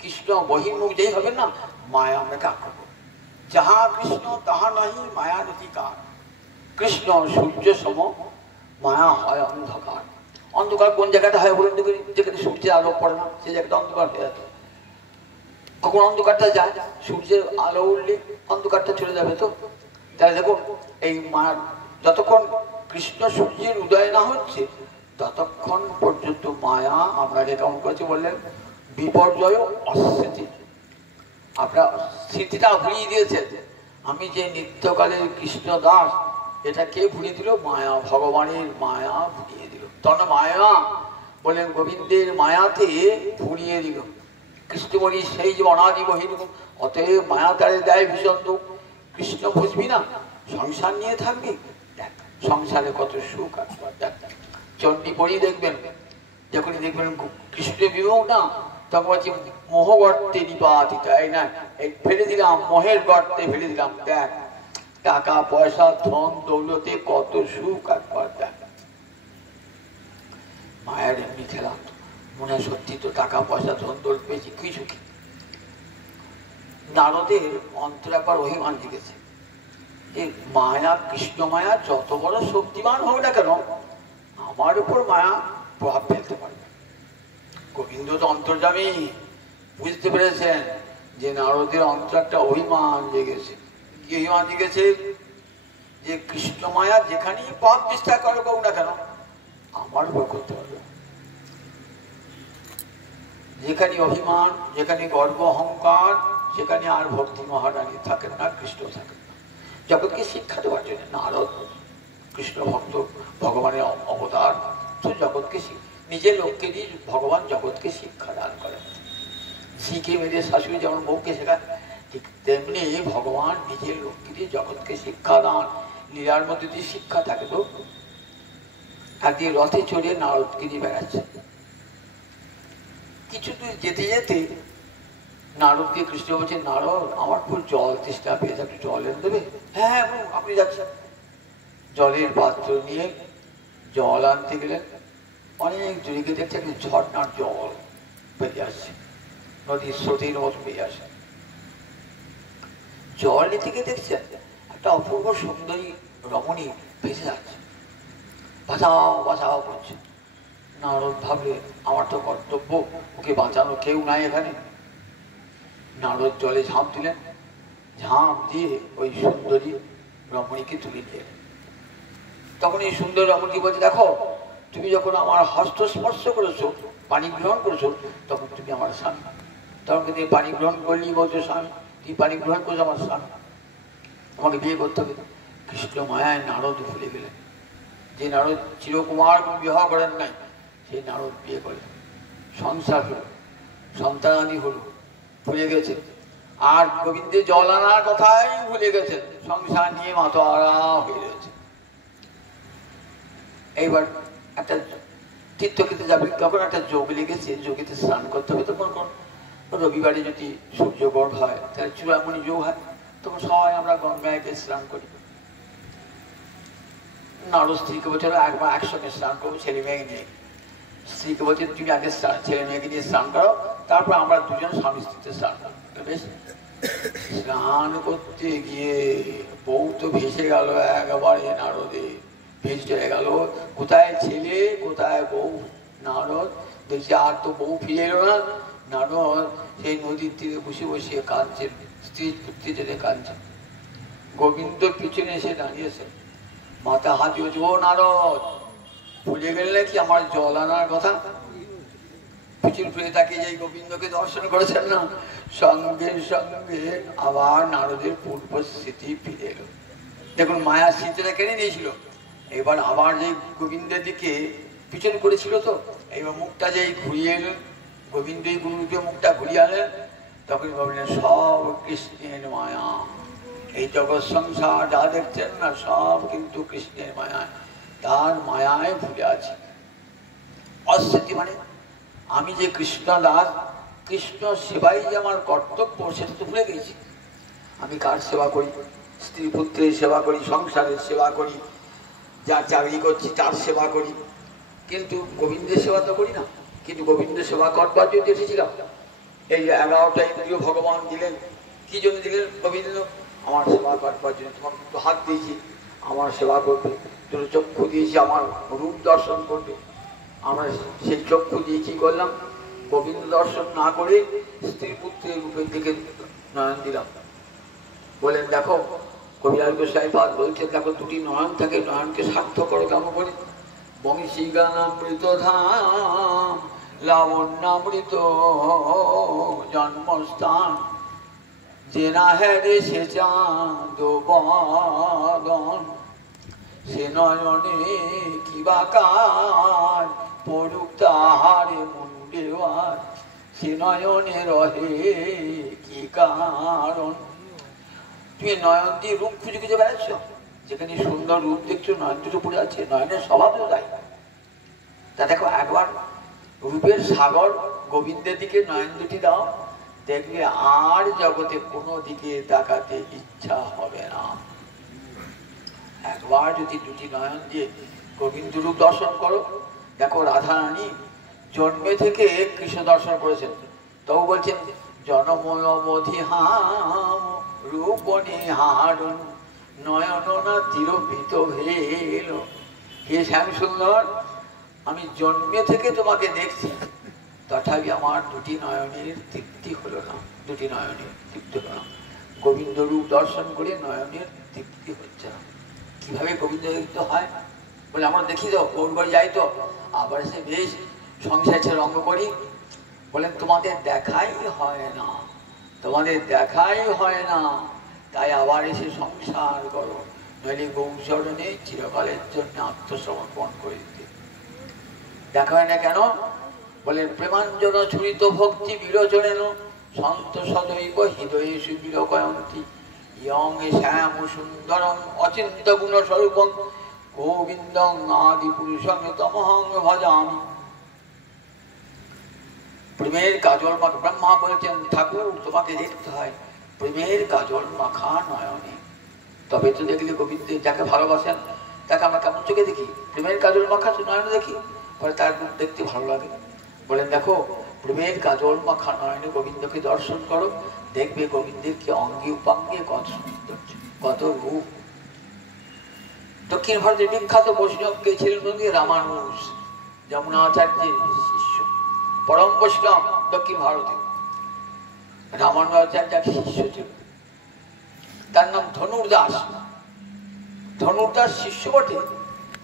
কৃষ্ণ বহির্মুখ যেই হবেন না, মায়া আমরা কাজ করবো। যাহা কৃষ্ণ তাহা নাহি মায়া নতিকার। কৃষ্ণ সূর্য সম, মায়া হয় অন্ধকার। অন্ধকার কোন জায়গাটা হয় বলুন তো, যেখানে সূর্যের আলো পড়ে না সেই জায়গাটা অন্ধকার হয়ে যাবে। কখন অন্ধকারটা যায়? সূর্যের আলো উঠলে অন্ধকারটা চলে যাবে তো। তাহলে দেখুন এই মার যতক্ষণ কৃষ্ণ সূর্যের উদয় না হচ্ছে ততক্ষণ পর্যন্ত মায়া আমরা যে কেমন করেছি বললেন বিপর্যয় অস্মৃতি। আপনার স্মৃতিটা ভুলিয়ে দিয়েছেন। আমি যে নিত্যকালের কৃষ্ণ দাস, এটা কে ভুলিয়ে দিল? মায়া, ভগবানের মায়া ভুলিয়ে দিল। তখন মায়া বলেন গোবিন্দের মায়াতে ভুলিয়ে দিল। কৃষ্ণমণি সেই যে অনাদি বহির্মুখ, অতএব মায়া তারে দেয় ভীষণ দুঃখ। কৃষ্ণ বুঝবি না, সংসার নিয়ে থাকবি, দেখ সংসারে কত সুখ আসবার। দেখ চণ্ডী পড়ি দেখবেন, যখনই দেখবেন কৃষ্ণ বিমুখ না, তখন বলছি মোহ গর্তে নিপাতিত, এই না এই ফেলে দিলাম, মোহের গর্তে ফেলে দিলাম। দেখ টাকা পয়সা ধন দৌলতে কত সুখ আসবার। দেখ মায়ের এমনি খেলা, মনে হয় সত্যি তো টাকা পয়সা ধন দৌলত পেয়েছি, কি সুখী। নারদের অন্তর একবার অভিমান জিগেছে যে মায়া, কৃষ্ণ মায়া যত বড় শক্তিমান হোক না কেন, আমার উপর মায়া প্রভাব ফেলতে পারবে। গোবিন্দ তো অন্তর্যামী, বুঝতে পেরেছেন যে নারদের অন্তর একটা অভিমান জেগেছে। কি অভিমান জেগেছে? যে কৃষ্ণ মায়া যেখানেই পাপ বিস্তার করে হোক না কেন আমার উপর করতে পারবে। যেখানে অভিমান, যেখানে গর্ব অহংকার, সেখানে আর ভক্তি মহারানী থাকেন না, কৃষ্ণ থাকেন না। জগৎকে শিক্ষা দেওয়ার জন্য নারদ কৃষ্ণ ভক্ত, ভগবানের অবতার, তো জগৎকে নিজের লোককে দিয়ে ভগবান জগৎকে শিক্ষা দান করেন। ঝিকে মেয়েদের শাশুড়ি যেমন বউকে শেখায়, ঠিক তেমনি ভগবান নিজের লোককে দিয়ে জগৎকে শিক্ষা দান। লীলার মধ্যে দিয়ে শিক্ষা থাকে। তো একদিন রথে চড়িয়ে নারদকে নিয়ে বেড়াচ্ছে। কিছু দূর যেতে যেতে নারদকে কৃষ্ণ বলছে, নারদ আমার খুব জল তেষ্টা পেয়েছে, আপনি জল এনে দেবে? হ্যাঁ হ্যাঁ আপনি যাচ্ছেন। জলের পাত্র নিয়ে জল আনতে গেলেন। অনেক দূরে গিয়ে দেখছে একটা ঝর্ণার জল বেরিয়ে আসছে, নদীর স্রোতের মতো বেরিয়ে আসে। জল নিতে গিয়ে দেখছেন একটা অপূর্ব সুন্দরী রমণী ভেসে যাচ্ছে, বাঁচাও বাঁচাও করছে। নারদ ভাবলে আমার তো কর্তব্য, ওকে বাঁচানো কেউ নাই এখানে। নারদ জলে ঝাঁপ দিলেন, ঝাঁপ দিয়ে ওই সুন্দরী রমণীকে তুলে নিয়ে এলেন। তখন এই সুন্দর রমণী বলছে, দেখো তুমি যখন আমার হস্ত স্পর্শ করেছো, পানি গ্রহণ করেছো, তখন তুমি আমার স্বামী। তখন তুমি পানি গ্রহণ করলি বলছো স্বামী, তুমি পানি গ্রহণ করছো আমার স্বামী, আমাকে বিয়ে করতে হবে। কৃষ্ণ মায়ায় নারদ ভুলে গেলেন। যে নারদ চিরকুমার কোন বিবাহ করেন নাই, সেই নারদ বিয়ে করে, সংসার হলো, সন্তানাদি হলো, ভুলে গেছে। আর গোবিন্দের জল আনার কথাই ভুলে গেছেন, সংসার নিয়ে মাতোয়ারা হয়ে রয়েছে। এইবার একটা তীর্থক্ষেত্রে যাবে, তখন একটা যোগ লেগেছে, যোগীতে স্নান করতে হবে। তখন কোন রবিবারে যদি সূর্যগ্রহণ হয় তাহলে চূড়ামণি যোগ হয়, তখন সবাই আমরা গঙ্গায় গিয়ে স্নান করি। নারদ স্ত্রীকে বলছে একবার একসঙ্গে স্নান করবো ছেলে মেয়েকে নিয়ে। স্ত্রীকে বলছে তুমি আগে ছেলে মেয়েকে নিয়ে স্নান করো, তারপর আমরা দুজন স্বামী স্ত্রীতে স্নান করো। বেশ, স্নান করতে গিয়ে বউ তো ভেসে গেল একেবারে, নারদে ভেসে গেল। কোথায় ছেলে কোথায় বউ? নারদ দেখছে আর তো বউ ফিরে এলো না। নারদ সেই নদীর তীরে বসে বসে কাঁদছেন, স্ত্রী পুত্রী জেনে কাঁদছেন। গোবিন্দ পিছনে এসে দাঁড়িয়েছে, মাথা হাত দিয়েছে, ও নারদ ভুলে গেলে নাকি আমার জল আনার কথা? পিছন ফিরে তাকে যে গোবিন্দকে দর্শন করেছেন না, সঙ্গে সঙ্গে আবার নারদের পূর্ব স্মৃতি ফিরে এলো। দেখুন মায়া স্মৃতিটা কেড়ে নিয়েছিল, এবার আবার যে গোবিন্দের দিকে পিছন করেছিল, তো এবার মুখটা যে ঘুরিয়ে এলেন, গোবিন্দই গুরুকে মুখটা ঘুরিয়ে আনেন, তখন ভাবলেন সব কৃষ্ণের মায়া। এই জগৎ সংসার যা দেখছেন না, সব কিন্তু কৃষ্ণের মায়ায়, তার মায়ায় ভুলে আছে। অস্মৃতি মানে আমি যে কৃষ্ণ দাস, কৃষ্ণ সেবাই যে আমার কর্তব্য, সেটা তো ভুলে গেছি। আমি কার সেবা করি? স্ত্রী পুত্রের সেবা করি, সংসারের সেবা করি, যার চাকরি করছি তার সেবা করি, কিন্তু গোবিন্দের সেবা তো করি না। কিন্তু গোবিন্দের সেবা করবার জন্য এসেছিলাম। এই যে 11টা ইন্দ্রিয় ভগবান দিলেন, কি জন্য দিলেন? গোবিন্দ আমার সেবা করবার জন্য। তোমাকে দুটো হাত দিয়েছি আমার সেবা করবে, দুটো চক্ষু দিয়েছি আমার রূপ দর্শন করবে। আমরা সেই চক্ষু দিয়ে কি করলাম? গোবিন্দ দর্শন না করে স্ত্রী পুত্রের রূপের দিকে নয়ন দিলাম। বলেন দেখো, কবিরাজ গোসাইপাদ বলছেন, দেখো দুটি নয়ন থাকে, নয়নকে সার্থক করো কেমন করে? বংশী গানামৃত ধাম লাবণ্যামৃত জন্মস্থান, যে না হেরে সে চাঁদ বদন, সে নয়নে কিবা কাজ পড়ুক তাহারে মুন্ডেওয়ার, সে নয়নে রহে কি কারণ? তুমি নয়ন দিয়ে রূপ খুঁজে খুঁজে বেড়াচ্ছ, যেখানে সুন্দর রূপ দেখছো নয়ন দুটো পড়ে আছে, নয়নের স্বভাব তাই। তা দেখো একবার রূপের সাগর গোবিন্দের দিকে নয়ন দুটি দাও, দেখবে আর জগতে কোনো দিকে তাকাতে ইচ্ছা হবে না। একবার যদি দুটি নয়ন দিয়ে গোবিন্দ রূপ দর্শন করো। দেখো রাধারানী জন্মে থেকে কৃষ্ণ দর্শন করেছেন, তবু বলছেন জনময় অবধিহাম রূপ নিহারণ নয়ন না তিরোপিত হেল। হে শ্যাম সুন্দর, আমি জন্মে থেকে তোমাকে দেখছি, তথাপি আমার দুটি নয়নের তৃপ্তি হলো না, দুটি নয়নের তৃপ্তি হলো না। গোবিন্দ রূপ দর্শন করে নয়নের তৃপ্তি হচ্ছে না। কিভাবে গোবিন্দ তৃপ্ত হয় বলে আমরা দেখি তো, গৌর বাড়ি যাই তো, আবার সে বেশ সংসার রঙ্গ করি, বলেন তোমাদের দেখাই হয় না, তোমাদের দেখাই হয় না, তাই আবার এসে সংসার করো, নইলে গৌচরণে চিরকালের জন্য আত্মসমর্পণ করে দিতে। দেখা হয় না কেন বলেন প্রেমাঞ্জন ছুরিত ভক্তি বিরোচনেন সন্ত সদৈব হৃদয়ে সুবিরকয়ন্তি ইয়ং শ্যাম সুন্দরং অচিন্ত গুণ স্বরূপং গোবিন্দং আদি পুরুষং তমহং ভজামি। প্রেমের কাজল মাখা, ব্রহ্মা বলছেন ঠাকুর তোমাকে দেখতে হয় প্রেমের কাজল মাখা নয়নে, তবে তো দেখলে গোবিন্দের যাকে ভালোবাসেন তাকে আমরা কেমন চোখে দেখি, প্রেমের কাজল মাখা নয়নে দেখি, পরে তার রূপ দেখতে ভালো লাগে। বলেন দেখো প্রেমের কাজল মাখা নয়নে গোবিন্দকে দর্শন করো, দেখবে গোবিন্দের কি অঙ্গে উপাঙ্গে কত সৌন্দর্য, কত রূপ। দক্ষিণ ভারতের বিখ্যাত বৈষ্ণব কে ছিলেন রামানুজ, যমুনাচার্যের শিষ্য, পরম বৈষ্ণব দক্ষিণ ভারতে। রামানুজাচার্য এক শিষ্য ছিল, তার নাম ধনুর্দাস। ধনুর্দাস শিষ্য বটে,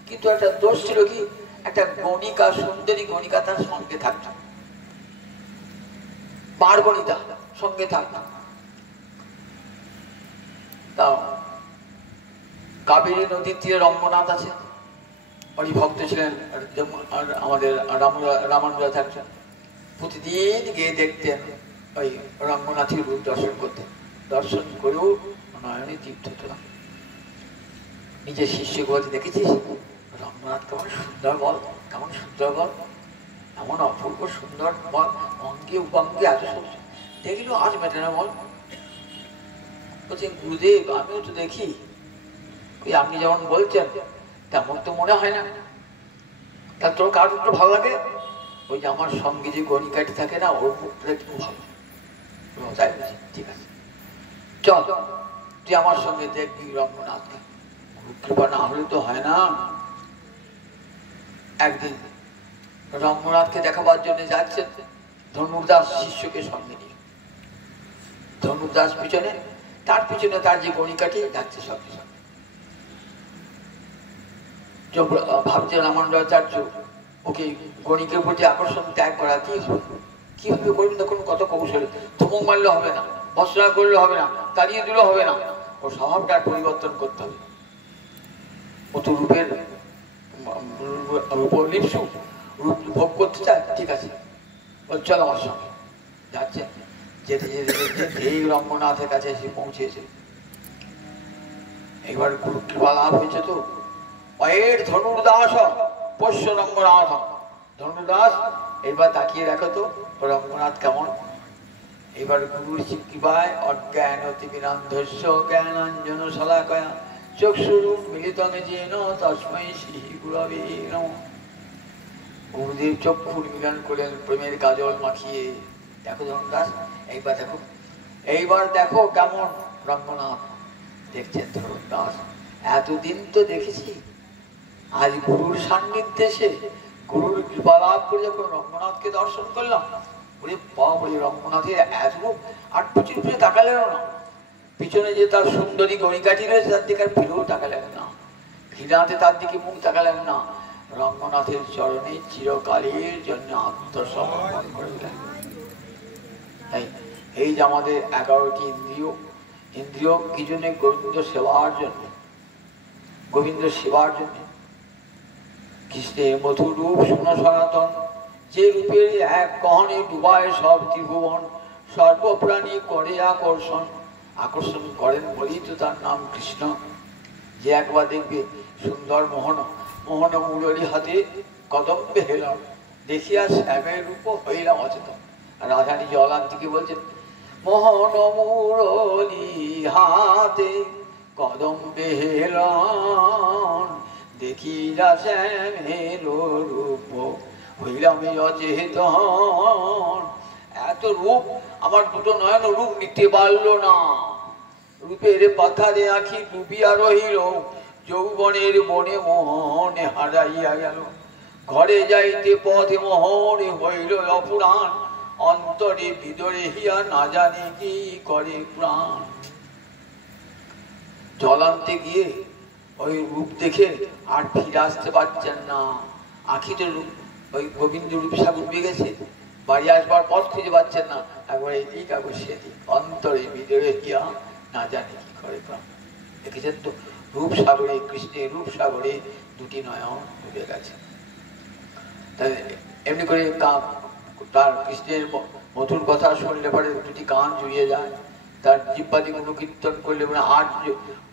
কিন্তু একটা দোষ ছিল কি, একটা গণিকা, সুন্দরী গণিকা তার সঙ্গে থাকত, বারবণিতা সঙ্গে থাকত। তাও কাবেরী নদীর তীরে রঙ্গনাথ আছে, উনি ভক্ত ছিলেন আমাদের রামানুজাচার্য, প্রতিদিন গিয়ে দেখতেন ওই রঙ্গনাথের রূপ দর্শন করতেন, দর্শন করেও নয়নে তৃপ্ত হতো। নিজের শিষ্যকে বলতে দেখেছিস রঙ্গনাথ কেমন সুন্দর বল, কেমন সুন্দর বল, এমন অপূর্ব সুন্দর বল, অঙ্গে উপাঙ্গে এত সুন্দর, দেখলো আজ মেটে না বল। বলছে গুরুদেব আমিও তো দেখি, আপনি যেমন বলছেন তেমন তো মনে হয় না। তা তোর কার একটু ভালো লাগে? ওই যে আমার সঙ্গে যে গণিকাটি থাকে না, ওর মুখটা একটু ভালো। ঠিক আছে চল তুই আমার সঙ্গে দেখবি রঙ্গনাথকে, কৃপা না হলে তো হয় না। একদিন রঙ্গনাথকে দেখাবার জন্য যাচ্ছেন ধনুর্দাস শিষ্যকে সঙ্গে নিয়ে, ধনুর্দাস পিছনে, তার পিছনে তার যে গণিকাটি যাচ্ছে সঙ্গে সঙ্গে। ভাবছে রামানুজাচার্য ওকে গণিকের প্রতি আকর্ষণ ত্যাগ করা কিভাবে করবেন, দেখুন কত কৌশলী, ধমক মারলে হবে না, ভৎসনা করলে হবে না, তাড়িয়ে দিলে হবে না, ও স্বভাবটা পরিবর্তন করতে হবে। ও তো রূপের লিপসু, রূপ ভোগ করতে চায়, ঠিক আছে চল আমার সঙ্গে। যাচ্ছে, যেতে যেতে যেতে এই রঙ্গনাথের কাছে এসে পৌঁছেছে। এবার গুরু কৃপা লাভ হয়েছে তো, অয়ের ধনুর্দাস পোষ্য রঙ্গনাথ, ধনুর্দাস এবার তাকিয়ে দেখো তো রঙ্গনাথ কেমন। এবার গুরুর কৃপায় অজ্ঞান অতিবিরান্ধস্য জ্ঞানাঞ্জন শলাকয়া চক্ষুরূপ মিলিতং যেন তস্मै শ্রী গুরবে নমঃ। গুরুদেব চক্ষুর মিলন করলেন প্রেমের কাজল মাখিয়ে। দেখো ধনুর্দাস এইবার দেখো, এইবার দেখো কেমন রঙ্গনাথ। দেখছেন ধনুর্দাস এতদিন তো দেখেছি, আজ গুরুর সান্নিধ্যে এসে গুরুর কৃপা লাভ করে যখন রঙ্গনাথকে দর্শন করলাম, ওরে বাবা, ওই রঙ্গনাথের এত রূপ, আর পিছনে পিছনে তাকালেন না, পিছনে যে তার সুন্দরী গণিকাটি রয়েছে তার দিকে আর ফিরেও তাকালেন না, ঘৃণাতে তার দিকে মুখ তাকালেন না, রঙ্গনাথের চরণে চিরকালের জন্য আত্মসমর্পণ করে দিলেন। তাই এই যে আমাদের 11টি ইন্দ্রিয়, ইন্দ্রিয় কি জন্য? গোবিন্দ সেবার জন্য, গোবিন্দ সেবার জন্য। কৃষ্ণের মধুর রূপ শুনো সনাতন, যে রূপের এক কহনে ডুবায় সব ত্রিভুবন, সর্বপ্রাণী করে আকর্ষণ, আকর্ষণ করেন বলেই তো তার নাম কৃষ্ণ। যে একবার দেখবে সুন্দর মোহন, মোহন মুরলী হাতে কদম্বে হেলাম, দেখিয়া শ্যামের রূপ হইলাম অচেতন। রাধা নিজে অলান্তিকে বলছেন মোহন মুরলী হাতে কদম্বে হেলাম, দেখিয়া শ্যামের রূপ হইলাম অচেতন। এত রূপ আমার দুটো নয়ন রূপ নিতে পারলো না, রূপের পাথারে আঁখি ডুবিয়া রহিল, যৌবনের বনে মনে হারাইয়া গেল। ঘরে যাইতে পথে মোহরে হইল অপুরাণ, অন্তরে বিদরে হিয়া না জানে কি করে প্রাণ। জল আনতে গিয়ে ওই রূপ দেখে আর ফিরে আসতে পারছেন না। আঁখিতে রূপ ওই গোবিন্দ রূপ সাগর উঠে গেছে, বাড়ি আসবার পথ খুঁজে পাচ্ছেন না। একবার এদিক একবার সেদিক, অন্তরে বিদরে হিয়া না জানে কি করে প্রাণ। দেখেছেন তো, রূপ সাগরে, কৃষ্ণের রূপ সাগরে দুটি নয়ন ডুবে গেছে। তাই এমনি করে তার কৃষ্ণের মধুর কথা শুনলে পরে দুটি কান জুড়িয়ে যায়। তার জিহ্বাদি কোনো কীর্তন করলে মানে আর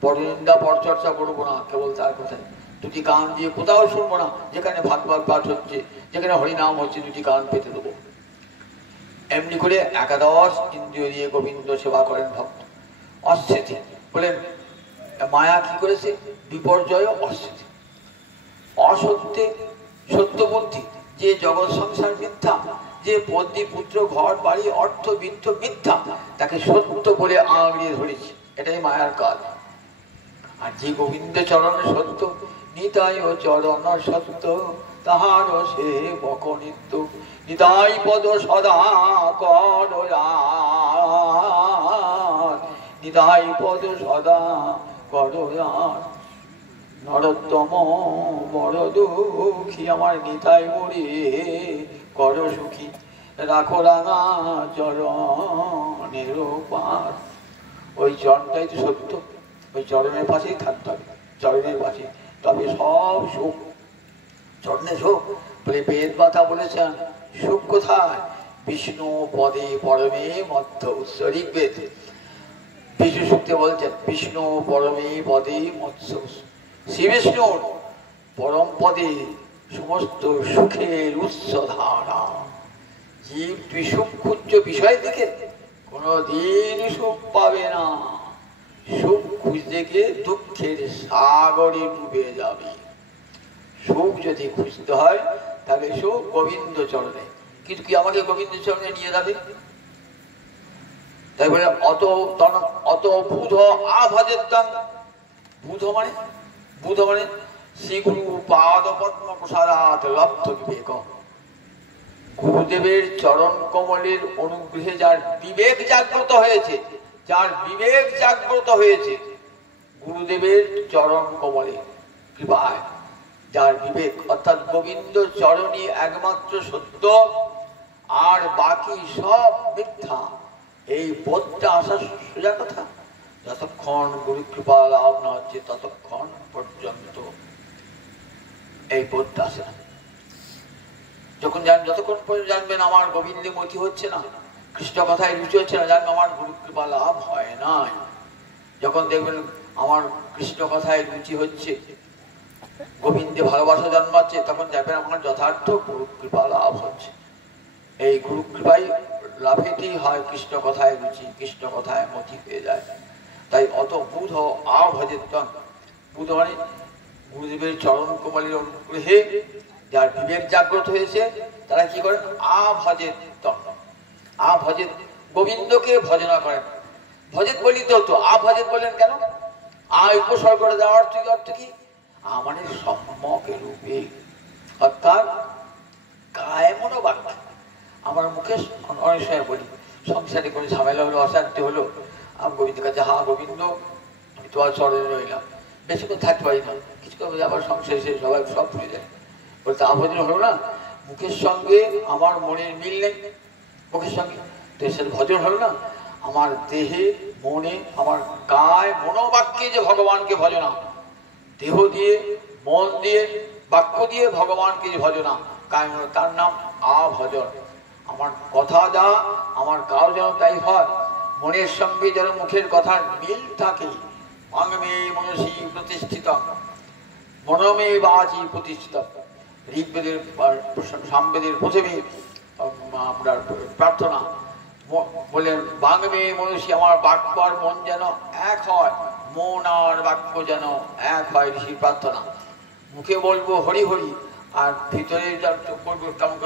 পরনিন্দা পরচর্চা করবো না, কেবল তার কথায় দুটি কান দিয়ে কোথাও শুনবো না। যেখানে ভাগবত পাঠ হচ্ছে, যেখানে হরিনাম হচ্ছে, দুটি কান পেতে দেবো। এমনি করে একাদশ ইন্দ্রিয় দিয়ে গোবিন্দ সেবা করেন ভক্ত। অস্থিতি বলেন, মায়া কি করেছে? বিপর্যয় অস্থিতি। অসত্যে সত্য বুদ্ধি, যে জগৎ সংসার মিথ্যা, যে পত্নী পুত্র ঘর বাড়ি অর্থ বিত্ত মিথ্যা, তাকে সত্য বলে আঁকড়িয়ে ধরেছি, এটাই মায়ার কাজ। আর যে গোবিন্দ চরণ সত্য, নিতাই ও চরণ সত্য, তাহার সে বক নিত্য, নিতাই পদ সদা কর, নিতাই পদ সদা কর। নরোত্তম বড় দুঃখী, আমার নিতাই মরি কর সুখী, রাখো রাঙা চরণের পাশ। ওই চরণটাই তো সত্য, ওই চরণের পাশেই থাকতে হবে, চরণের পাশে, তবে সব সুখ। চরণে সুখ বলে বেদ মাতা বলেছেন, সুখ কোথায়? বিষ্ণু পদে পরমে মধ্য উৎসরি বেদ। বিষ্ণু সূক্তে বলছেন, বিষ্ণু পরমে পদে মৎস্য। শ্রী বিষ্ণুর পরম পদে সমস্ত সুখের উৎস ধারা। জীব তুই সুখ খুঁজছ বিষয় থেকে, কোনদিন সুখ পাবে না। সুখ খুঁজতে গিয়ে দুঃখের সাগরে ডুবে যাবে। সুখ যদি খুঁজতে হয় তাহলে সুখ গোবিন্দ চরণে, কিন্তু কি আমাকে গোবিন্দ চরণে নিয়ে যাবে? তাই বলে অত বুধ আভজের তান। বুধ মানে শ্রীগুরু পাদ পদ্ম প্রসাদাত লব্ধ বিবেক। গুরুদেবের চরণ কমলের অনুগ্রহে যার বিবেক জাগ্রত হয়েছে, যার বিবেক জাগ্রত হয়েছে, গুরুদেবের চরণ কমলে কৃপায় যার বিবেক, অর্থাৎ গোবিন্দ চরণই একমাত্র সত্য, আর বাকি সব মিথ্যা, এই বোধটা আসা সোজা কথা। যতক্ষণ গুরু কৃপা লাভ না হচ্ছে ততক্ষণ পর্যন্ত এই বোধটা আসে না। যতক্ষণ পর্যন্ত জানবেন আমার গোবিন্দে মতি হচ্ছে না, কৃষ্ণ কথায় রুচি হচ্ছে না, জানবেন আমার গুরু কৃপা লাভ হয় নাই। যখন দেখবেন আমার কৃষ্ণ কথায় রুচি হচ্ছে, গোবিন্দে ভালোবাসা জন্মাচ্ছে, তখন দেখবেন আমার যথার্থ গুরু কৃপা লাভ হচ্ছে। এই গুরু কৃপাই লাভেতেই হয় কৃষ্ণ কথায় রুচি, কৃষ্ণ কথায় মতি হয়ে যায়। তাই অত বুধ আভজেতন, বুধ মানে গুরুদেবের চরণ কমলের অনুগ্রহে যার বিবেক জাগ্রত হয়েছে, তারা কি করেন? আভজেতন। আভজেত গোবিন্দকে ভজনা করেন। ভজেত বলি তো, আভজেত বলেন কেন? উপসর্গ করে দেওয়ার অর্থ কি? মানে সম্যক রূপে, অর্থাৎ কায় মনোবাক্য। আমার মুখে অনেক সময় বলি, সংসারে কোনো ঝামেলা হলো, অশান্তি হলো, আমি গোবিন্দের কাছে, হা গোবিন্দ আমি তোমার চরণে রইলাম, বেশিক্ষণ থাকতে পারি না, কিছু কথা আবার সংসারে সে সবাই সব ভুলে যায়। বলতে আভজন হলো না, মুখের সঙ্গে আমার মনের মিল নেই, মুখের সঙ্গে তো সে ভজন হলো না, আমার দেহে মনে আমার কায় মনোবাক্যে যে ভগবানকে ভজনা, দেহ দিয়ে মন দিয়ে বাক্য দিয়ে ভগবানকে যে ভজনা, কায় মনে, তার নাম আভজন। আমার কথা যা, আমার কাজ যেন তাই হয়, মনের সঙ্গে যেন মুখের কথার মিল থাকে। মনমে মনসী প্রতিষ্ঠিত, মনমে বাচি প্রতিষ্ঠিত। ঋগ্বেদের সামবেদের প্রথমে আমরা প্রার্থনা বললেন, বাংমে মনসী, আমার বাক্য আর মন যেন এক হয়, মন আর বাক্য যেন এক হয়, ঋষির প্রার্থনা। মুখে বলবো হরি হরি, আর ভিতরে বলবো কেমন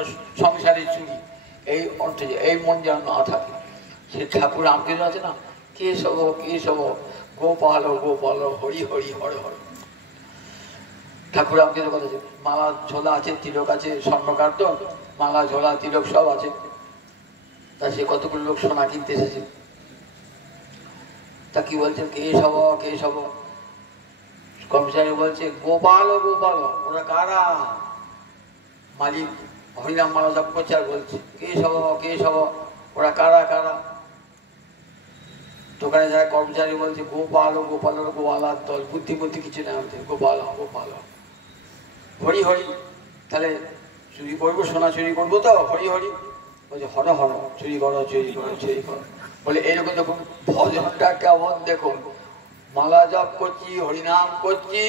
সংসারের চুরি, এই অর্থে এই মন যেন না থাকে। সে ঠাকুর রামকৃষ্ণ আছে না, কেশব কেশব গোপাল গোপাল হরি হরি হরে হরে। ঠাকুর রামকৃষ্ণ কথা আছে, মালা ঝোলা আছে, তিলক আছে, স্বর্ণকার তো মালা ঝোলা তিলক সব আছে। তা সে কতগুলো লোক সোনা কিনতে এসেছে, তা কি বলছেন, কে সব কে সব, কর্মচারী বলছে গোপাল গোপাল, ওরা কারা? মালিক হরিনাম মালা জপ করছে আর বলছে কে সব, ওরা কারা কারা? দোকানে যারা কর্মচারী বলছে গোপাল গোপাল, গোপালার দল, বুদ্ধি বুদ্ধি কিছু না, গোপাল গোপাল, হরি হরি। তাহলে চুরি করবো, সোনা চুরি করবো তো, হরি হরি বলছে, হর হর, চুরি করো চুরি করো চুরি করো। বলে এইরকম দেখুন ভজনটা কেমন, দেখুন মালা জপ করছি, হরিনাম করছি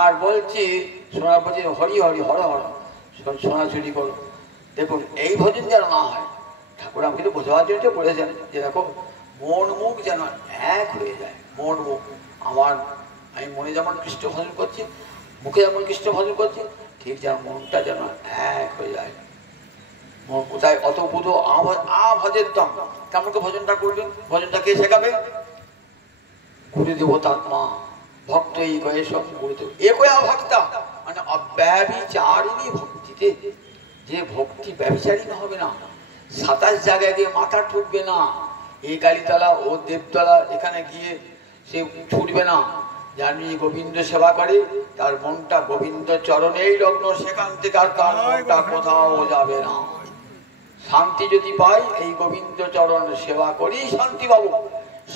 আর বলছি সোনা বলছি হরি হরি, হর হর, সোনা চুরি করো। দেখুন এই ভজন যেন না হয়, ঠাকুর আমাকে বোঝাবার জন্য বলেছেন যে দেখো মন মুখ যেন এক হয়ে যায়। মন মুখ আমার, আমি মনে যেমন কৃষ্ণ ভজন করছি, মুখে যেমন কৃষ্ণ ভজন করছি, ঠিক যেন মনটা যেন এক হয়ে যায়। মন কোথায় অত বুধো ভজের দম, কেমন করে ভজনটা করবেন? ভজনটা কে শেখাবে? গুরুদেব তাত্মা ভক্ত এই কয়ে সব গুরুদেব একয়া ভক্তা, মানে অব্যভিচারিণী ভক্তিতে, যে ভক্তি ব্যভিচারী না হবে না, 27 জায়গায় গিয়ে মাথা ঠুকবে না, এই কালীতলা ও দেবতলা এখানে গিয়ে সে ছুটবে না। জানি গোবিন্দ সেবা করে তার মনটা গোবিন্দ চরণেই লগ্ন, সেখান থেকে আর তার মনটা কোথাও যাবে না। শান্তি যদি পাই এই গোবিন্দ চরণ সেবা করেই শান্তি পাবো।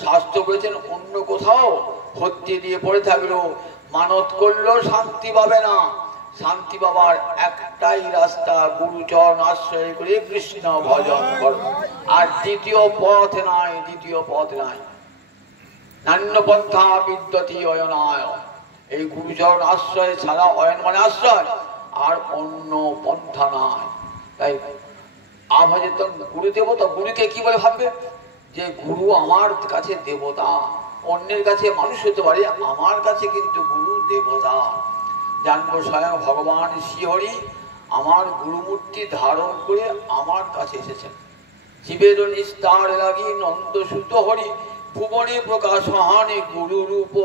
শাস্ত্র বলেছেন অন্য কোথাও হত্যে দিয়ে পড়ে থাকলেও মানত করলেও শান্তি পাবে না। শান্তি পাবার একটাই রাস্তা, গুরুচরণ আশ্রয় করে কৃষ্ণ ভজন করো, আর দ্বিতীয় পথ নাই, দ্বিতীয় পথ নাই। নান্য পন্থা বিদ্যতি অয়নায়, এই গুরুচরণ আশ্রয় ছাড়া, অয়ন মানে আশ্রয়, আর অন্য পন্থা নাই। তাই আভাজের গুরু দেবতা, গুরুকে কি বলে ভাববে? যে গুরু আমার কাছে দেবতা, অন্যের কাছে মানুষ হতে পারে, আমার কাছে কিন্তু গুরু দেবতা। জানবো স্বয়ং ভগবান শ্রীহরি আমার গুরুমূর্তি ধারণ করে আমার কাছে এসেছেন। জীবের নিস্তার লাগি নন্দ সুত হরি, ভুবনে প্রকাশ হানে গুরু রূপ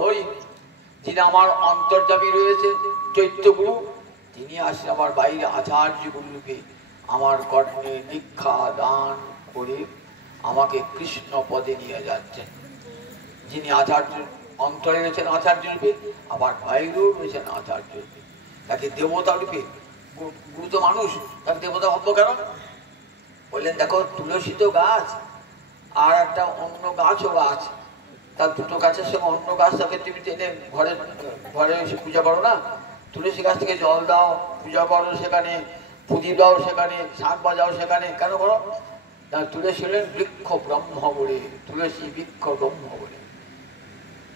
ধরি। যিনি আমার অন্তর্যামী রয়েছে চৈত্য গুরু, তিনি আসেন আমার বাইরে আচার্য গুরু রূপে, আমার কর্ণে দীক্ষা দান করে আমাকে কৃষ্ণ পদে নিয়ে যাচ্ছেন। যিনি আচার্য অন্তরে রয়েছেন আচার্য রূপে, আবার বাইরেও রয়েছেন আচার্য রূপে, তাকে দেবতা রূপে। গুরু তো মানুষ, তাকে দেবতা ভাববো কেন? বললেন দেখো তুলসী তো গাছ, আর একটা অন্য গাছও গাছ, তার দুটো গাছের সঙ্গে অন্য গাছটাকে তুমি টেনে ঘরে ঘরে এসে পূজা করো না। তুলসী গাছ থেকে জল দাও, পূজা করো সেখানে, প্রদীপ দাও সেখানে, শাঁখ বাজাও সেখানে, কেন করো? তুলসী হলেন বৃক্ষ ব্রহ্ম বলে, তুলসী বৃক্ষ ব্রহ্ম বলে।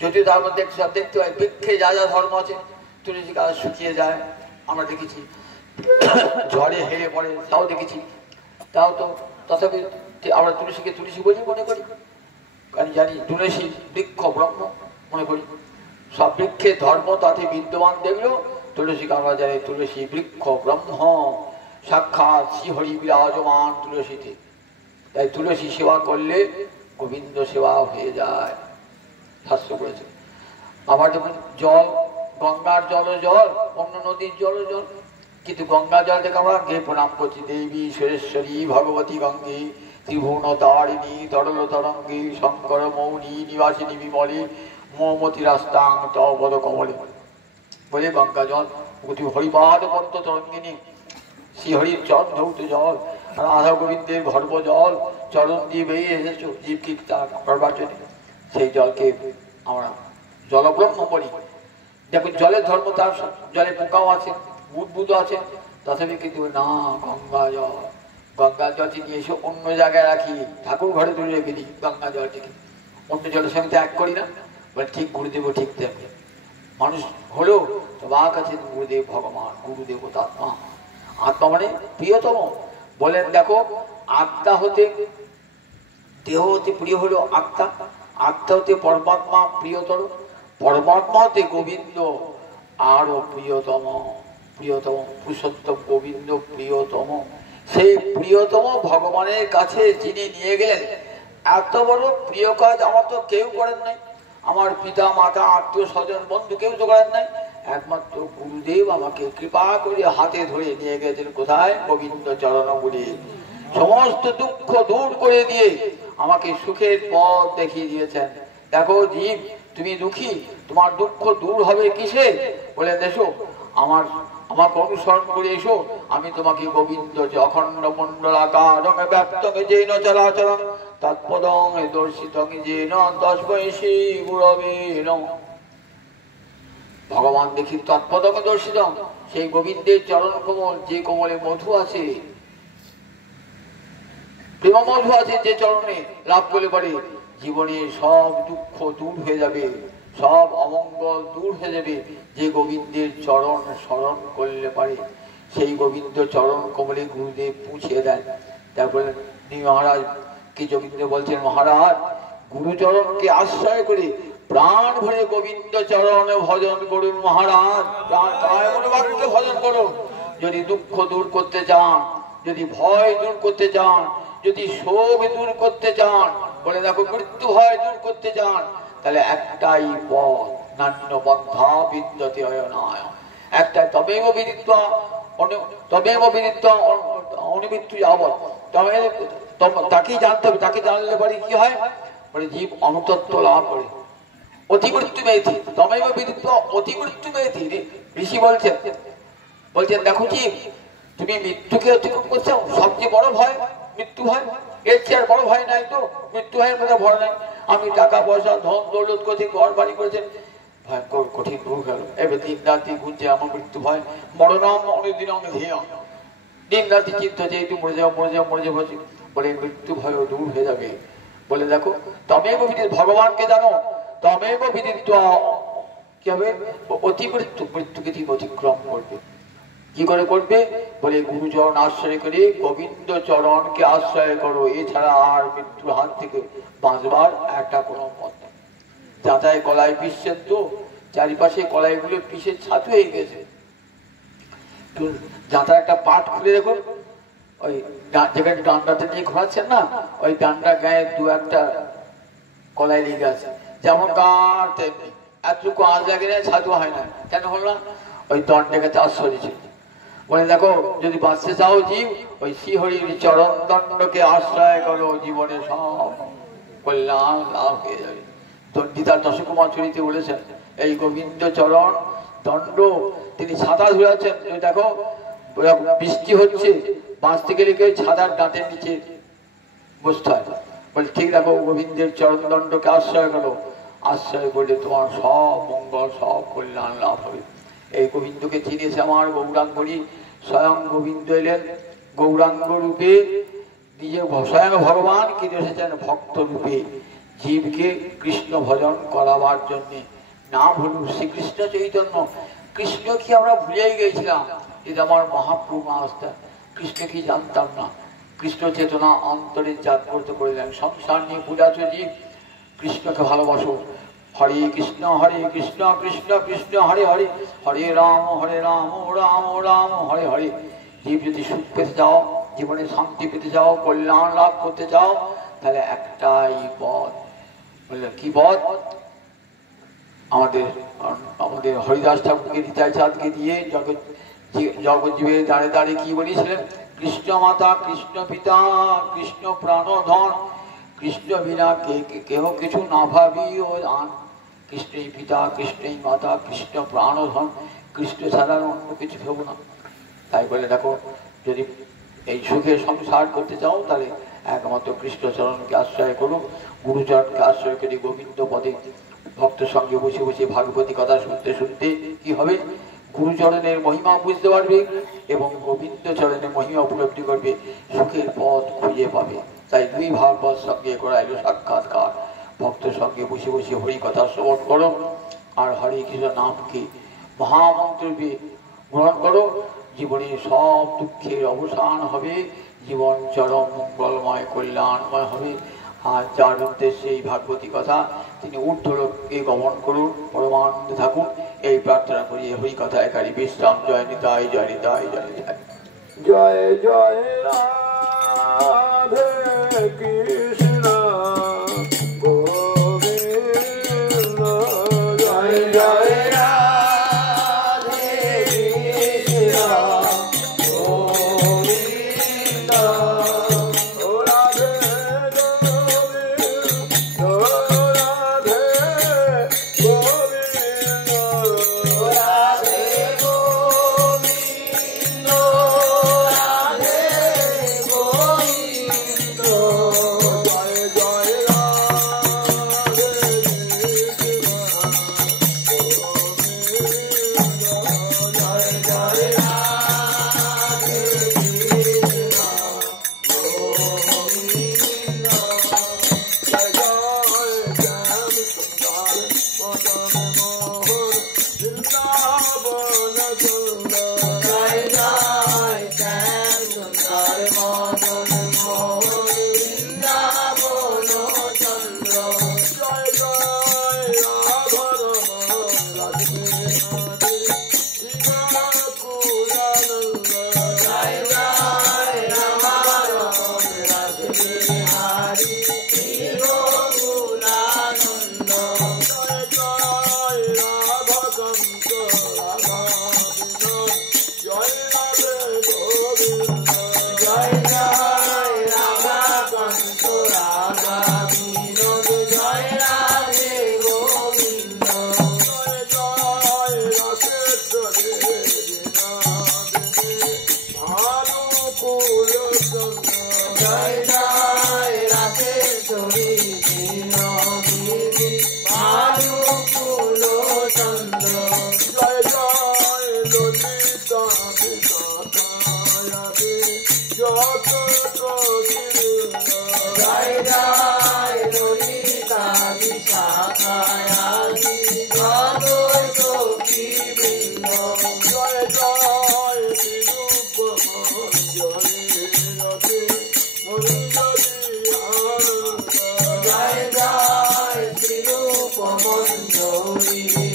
যদি তার মধ্যে সব দেখতে হয় বৃক্ষে যা যা ধর্ম আছে, তুলসী গাছ শুকিয়ে যায় আমরা দেখেছি, ঝড়ে হেরে পড়ে তাও দেখেছি, তাও তো তথাপি আমরা তুলসীকে তুলসী বলি মনে করি, কারণ জানি তুলসী বৃক্ষ ব্রহ্ম মনে করি। সব বৃক্ষের ধর্ম তাতে বিদ্যমান দেখলেও তুলসীকে আমরা জানি তুলসী বৃক্ষ ব্রহ্ম, সাক্ষাৎ শ্রীহরি বিরাজমান তুলসীতে। তাই তুলসী সেবা করলে গোবিন্দ সেবা হয়ে যায়, শাস্ত্র করেছে। আবার যখন জল, গঙ্গার জল জল, অন্য নদীর জল জল, কিন্তু গঙ্গা জল থেকে আমরা গিয়ে প্রণাম করছি, দেবী সুরেশ্বরী ভগবতী গঙ্গে ত্রিভুবন তারিণী তরল তরঙ্গী শঙ্কর মৌনী নিবাসিনী বিমলে মৌমতি রাস্তাং তবদ কমলে। বলে গঙ্গা জল হরিপাদ পদ্ম তরঙ্গিনী, শ্রীহরির চরণ ধৌত জল, রাধা গোবিন্দের গর্ভ জল, চরণ দিয়ে বেরিয়ে এসেছো জীব কীর্তন করবার জন্য, সেই জলকে আমরা জলব্রহ্ম বলি। দেখুন জলের ধর্ম, তার জলে পোকাও আছে, বুদবুদও আছে, তথাপি কিন্তু না গঙ্গা জল, গঙ্গা জলটি নিয়ে এসে অন্য জায়গায় রাখি, ঠাকুর ঘরে তুলে রেখে দিই গঙ্গা জলটিকে, অন্য জলের সঙ্গে ত্যাগ করি না। বলে ঠিক গুরুদেব ঠিক তেমনি মানুষ হলেও তোমার কাছে গুরুদেব ভগবান, গুরুদেব আত্মা। আত্মা মানে প্রিয়তম। বলেন দেখো আত্মা হতে দেহ হতে প্রিয় হলো আত্মা, আত্মা হতে পরমাত্মা প্রিয়তর, পরমাত্মা হতে গোবিন্দ আরো প্রিয়তম, প্রিয়তম পুরুষোত্তম গোবিন্দ প্রিয়তম। সেই প্রিয়তম ভগবানের কাছে যিনি নিয়ে গেলেন, এত বড় প্রিয় কাজ আমার তো কেউ করেন নাই, আমার পিতা মাতা আত্মীয় স্বজন বন্ধু কেউ তো করেন নাই। একমাত্র গুরুদেব আমাকে কৃপা করে হাতে ধরে নিয়ে গেছেন কোথায়? গোবিন্দ চরণগুলি। সমস্ত দুঃখ দূর করে দিয়ে আমাকে সুখের পথ দেখিয়ে দিয়েছেন। দেখো জীব, তুমি দুঃখী, তোমার দুঃখ দূর হবে কিসে? বলে দেখো আমাকে অনুসরণ করে এসো, আমি তোমাকে গোবিন্দ অখণ্ড মণ্ডলাকারং ব্যাপ্তং যেন চরাচরং তৎপদং দর্শিতং যেন তস্মৈ গুরবে নমঃ। ভগবান দেখি তৎপদং দর্শিতং, সেই গোবিন্দের চরণ কোমল, যে কোমলে মধু আছে, প্রেম মধু আছে, যে চরণে লাভ করলে পারে জীবনে সব দুঃখ দূর হয়ে যাবে, সব অমঙ্গল দূর হয়ে যাবে। যে গোবিন্দের চরণ স্মরণ করলে পারে, সেই গোবিন্দ চরণ কমলে গুরুদেব পুছিয়ে দেন। তারপরে মহারাজ কি যোগীন্দ্র বলছেন, মহারাজ গুরুচরণকে আশ্রয় করে প্রাণ ভরে গোবিন্দ চরণে ভজন করুন। মহারাজ প্রাণ মনোবাক্যে ভজন করুন। যদি দুঃখ দূর করতে চান, যদি ভয় দূর করতে চান, যদি শোক দূর করতে চান, বলে দেখো মৃত্যু ভয় দূর করতে চান, তাহলে একটাই পথ, নান্য পন্থা বিদ্যতে অয়নায়, একটাই তবেব বিদিত্বা অনিমৃত্যু যাবৎ। তাকেই জানতে হবে, তাকে জানলে পরে কি হয়? বলে জীব অনুতত্ত্ব লাভ করে। অতিমৃত্যু মেয়েথি তমেব বিদিত্বা অতিমৃত্যু মেয়েথি। ঋষি বলছেন দেখো জীব, তুমি মৃত্যুকে অতিক্রম করছো, সবচেয়ে বড় ভয় মৃত্যু ভয়, এর চেয়ে আর বড় ভয় নাই তো। মৃত্যু ভয়ের মধ্যে ভয় নাই। আমি টাকা পয়সা ধন দৌলত করেছি, ঘর বাড়ি করেছেন, ভয়ঙ্কর কঠিন রোগ গেল, এবার দিন রাত্রি ঘুরছে আমার মৃত্যু ভয়। মরণম অনেকদিন অনেক ধেয়, দিন রাত্রি চিন্তা হচ্ছে একটু মরে যাও মরে যাও মরে যাবো, বলে মৃত্যু ভয় দূর হয়ে যাবে। বলে দেখো তমেব বিদিত, ভগবানকে জানো, তমেব বিদিত কি হবে? অতি মৃত্যুকে তুমি অতিক্রম করবে। কি করে করবে? বলে গুরুচরণ আশ্রয় করে গোবিন্দ চরণকে আশ্রয় করো, এছাড়া আর মৃত্যুর হাত থেকে বাঁচবার একটা কোনো পথ নেই। যাতায় কলাই পিসছেন তো, চারিপাশে কলাইগুলো পিসের ছাতু হয়ে গেছে। যাতার একটা পাট খুলে দেখুন, ওই যেখানে ডান্ডাতে নিয়ে ঘোরাচ্ছেন না, ওই ডান্ডা গায়ে দু একটা কলাই লেগে আছে, যেমন গাছ তেমনি এতটুকু আঁচ লাগে না, ছাতু হয় না। কেন হল না? ওই দণ্ডকে আশ্রয় ছিল। বলে দেখো যদি বাঁচতে চাও জীব, ওই শ্রীহরির চরণ দণ্ডকে আশ্রয় করো, জীবনে সব কল্যাণ লাভ হয়ে যাবে। দণ্ডিতার দশকুমার চরিতে বলেছেন, এই গোবিন্দ চরণ দণ্ড তিনি ছাতা ধরেছেন। দেখো বৃষ্টি হচ্ছে, বাঁচতে গেলে কেউ ছাতার ডাঁটের নিচে বসতে হয়। বলে ঠিক দেখো গোবিন্দের চরণ দণ্ডকে আশ্রয় করো, আশ্রয় করলে তোমার সব মঙ্গল সব কল্যাণ লাভ হবে। এই গোবিন্দকে চিনেছে আমার গৌরাঙ্গী, স্বয়ং গোবিন্দ এলেন গৌরাঙ্গ রূপে, নিজে স্বয়ং ভগবান কিন্তু এসেছেন ভক্ত রূপে জীবকে কৃষ্ণ ভজন করাবার জন্য। নাম হল শ্রীকৃষ্ণ চৈতন্য। কৃষ্ণ কি আমরা ভুলেই গেছিলাম, এটা আমার মহাপ্রভু আস্থা। কৃষ্ণ কি জানতাম না? কৃষ্ণ চেতনা অন্তরে জাগ্রত করলেন। সংসার নিয়ে বুঝাচ্ছ জীব, কৃষ্ণকে ভালোবাসো। হরে কৃষ্ণ কৃষ্ণ কৃষ্ণ হরে হরে, হরে রাম রাম রাম হরে হরে। জীব যদি সুখ পেতে চাও, জীবনে শান্তি পেতে চাও, কল্যাণ লাভ করতে চাও, তাহলে একটাই পথ। বললেন কি পথ? আমাদের হরিদাস ঠাকুরকে নিতাই চাঁদকে দিয়ে জগৎজীবে দাঁড়ে দাঁড়িয়ে কি বলেছিলেন? কৃষ্ণ মাতা কৃষ্ণ পিতা কৃষ্ণ প্রাণধন, কৃষ্ণ বিনা কেহ কিছু না ভাবি ও দান। কৃষ্ণই পিতা কৃষ্ণই মাতা কৃষ্ণ প্রাণধন, কৃষ্ণ ছাড়া অন্য কিছু ভেবো না। তাই বলে দেখো যদি এই সুখে সংসার করতে চাও, তাহলে একমাত্র কৃষ্ণচরণকে আশ্রয় করো। গুরুচরণকে আশ্রয় করে গোবিন্দ পদে ভক্তের সঙ্গে বসে বসে ভাগবতী কথা শুনতে শুনতে কি হবে? গুরুচরণের মহিমা বুঝতে পারবে এবং গোবিন্দ চরণের মহিমা উপলব্ধি করবে, সুখের পথ খুঁজে পাবে। তাই দুই ভাগবত সঙ্গে করাইল সাক্ষাৎকার। ভক্তের সঙ্গে বসে বসে হরি কথা শ্রবণ করো আর হরে কৃষ্ণ নামকে মহামন্ত্রকে গ্রহণ করো। জীবনে সব দুঃখের অবসান হবে, জীবন চরম মঙ্গলময় কল্যাণময় হবে। আর যার উদ্দেশ্যে এই ভাগবতী কথা, তিনি ঊর্ধ্বলোকে গমন করুন, পরমানন্দে থাকুন, এই প্রার্থনা করি। হরি কথা একারি বিশ্রাম। জয় নিতাই জয় নিতাই জয় নিতাই। জয় জয় রাধে কৃষ্ণ গোবিন্দ, জয় জয় রাধে মায়াবী যত সখী বৃন্দ জয় জয় শ্রীরূপ মঞ্জরি রথে মঞ্জরি আনন্দ জয় জয় শ্রীরূপ মঞ্জরি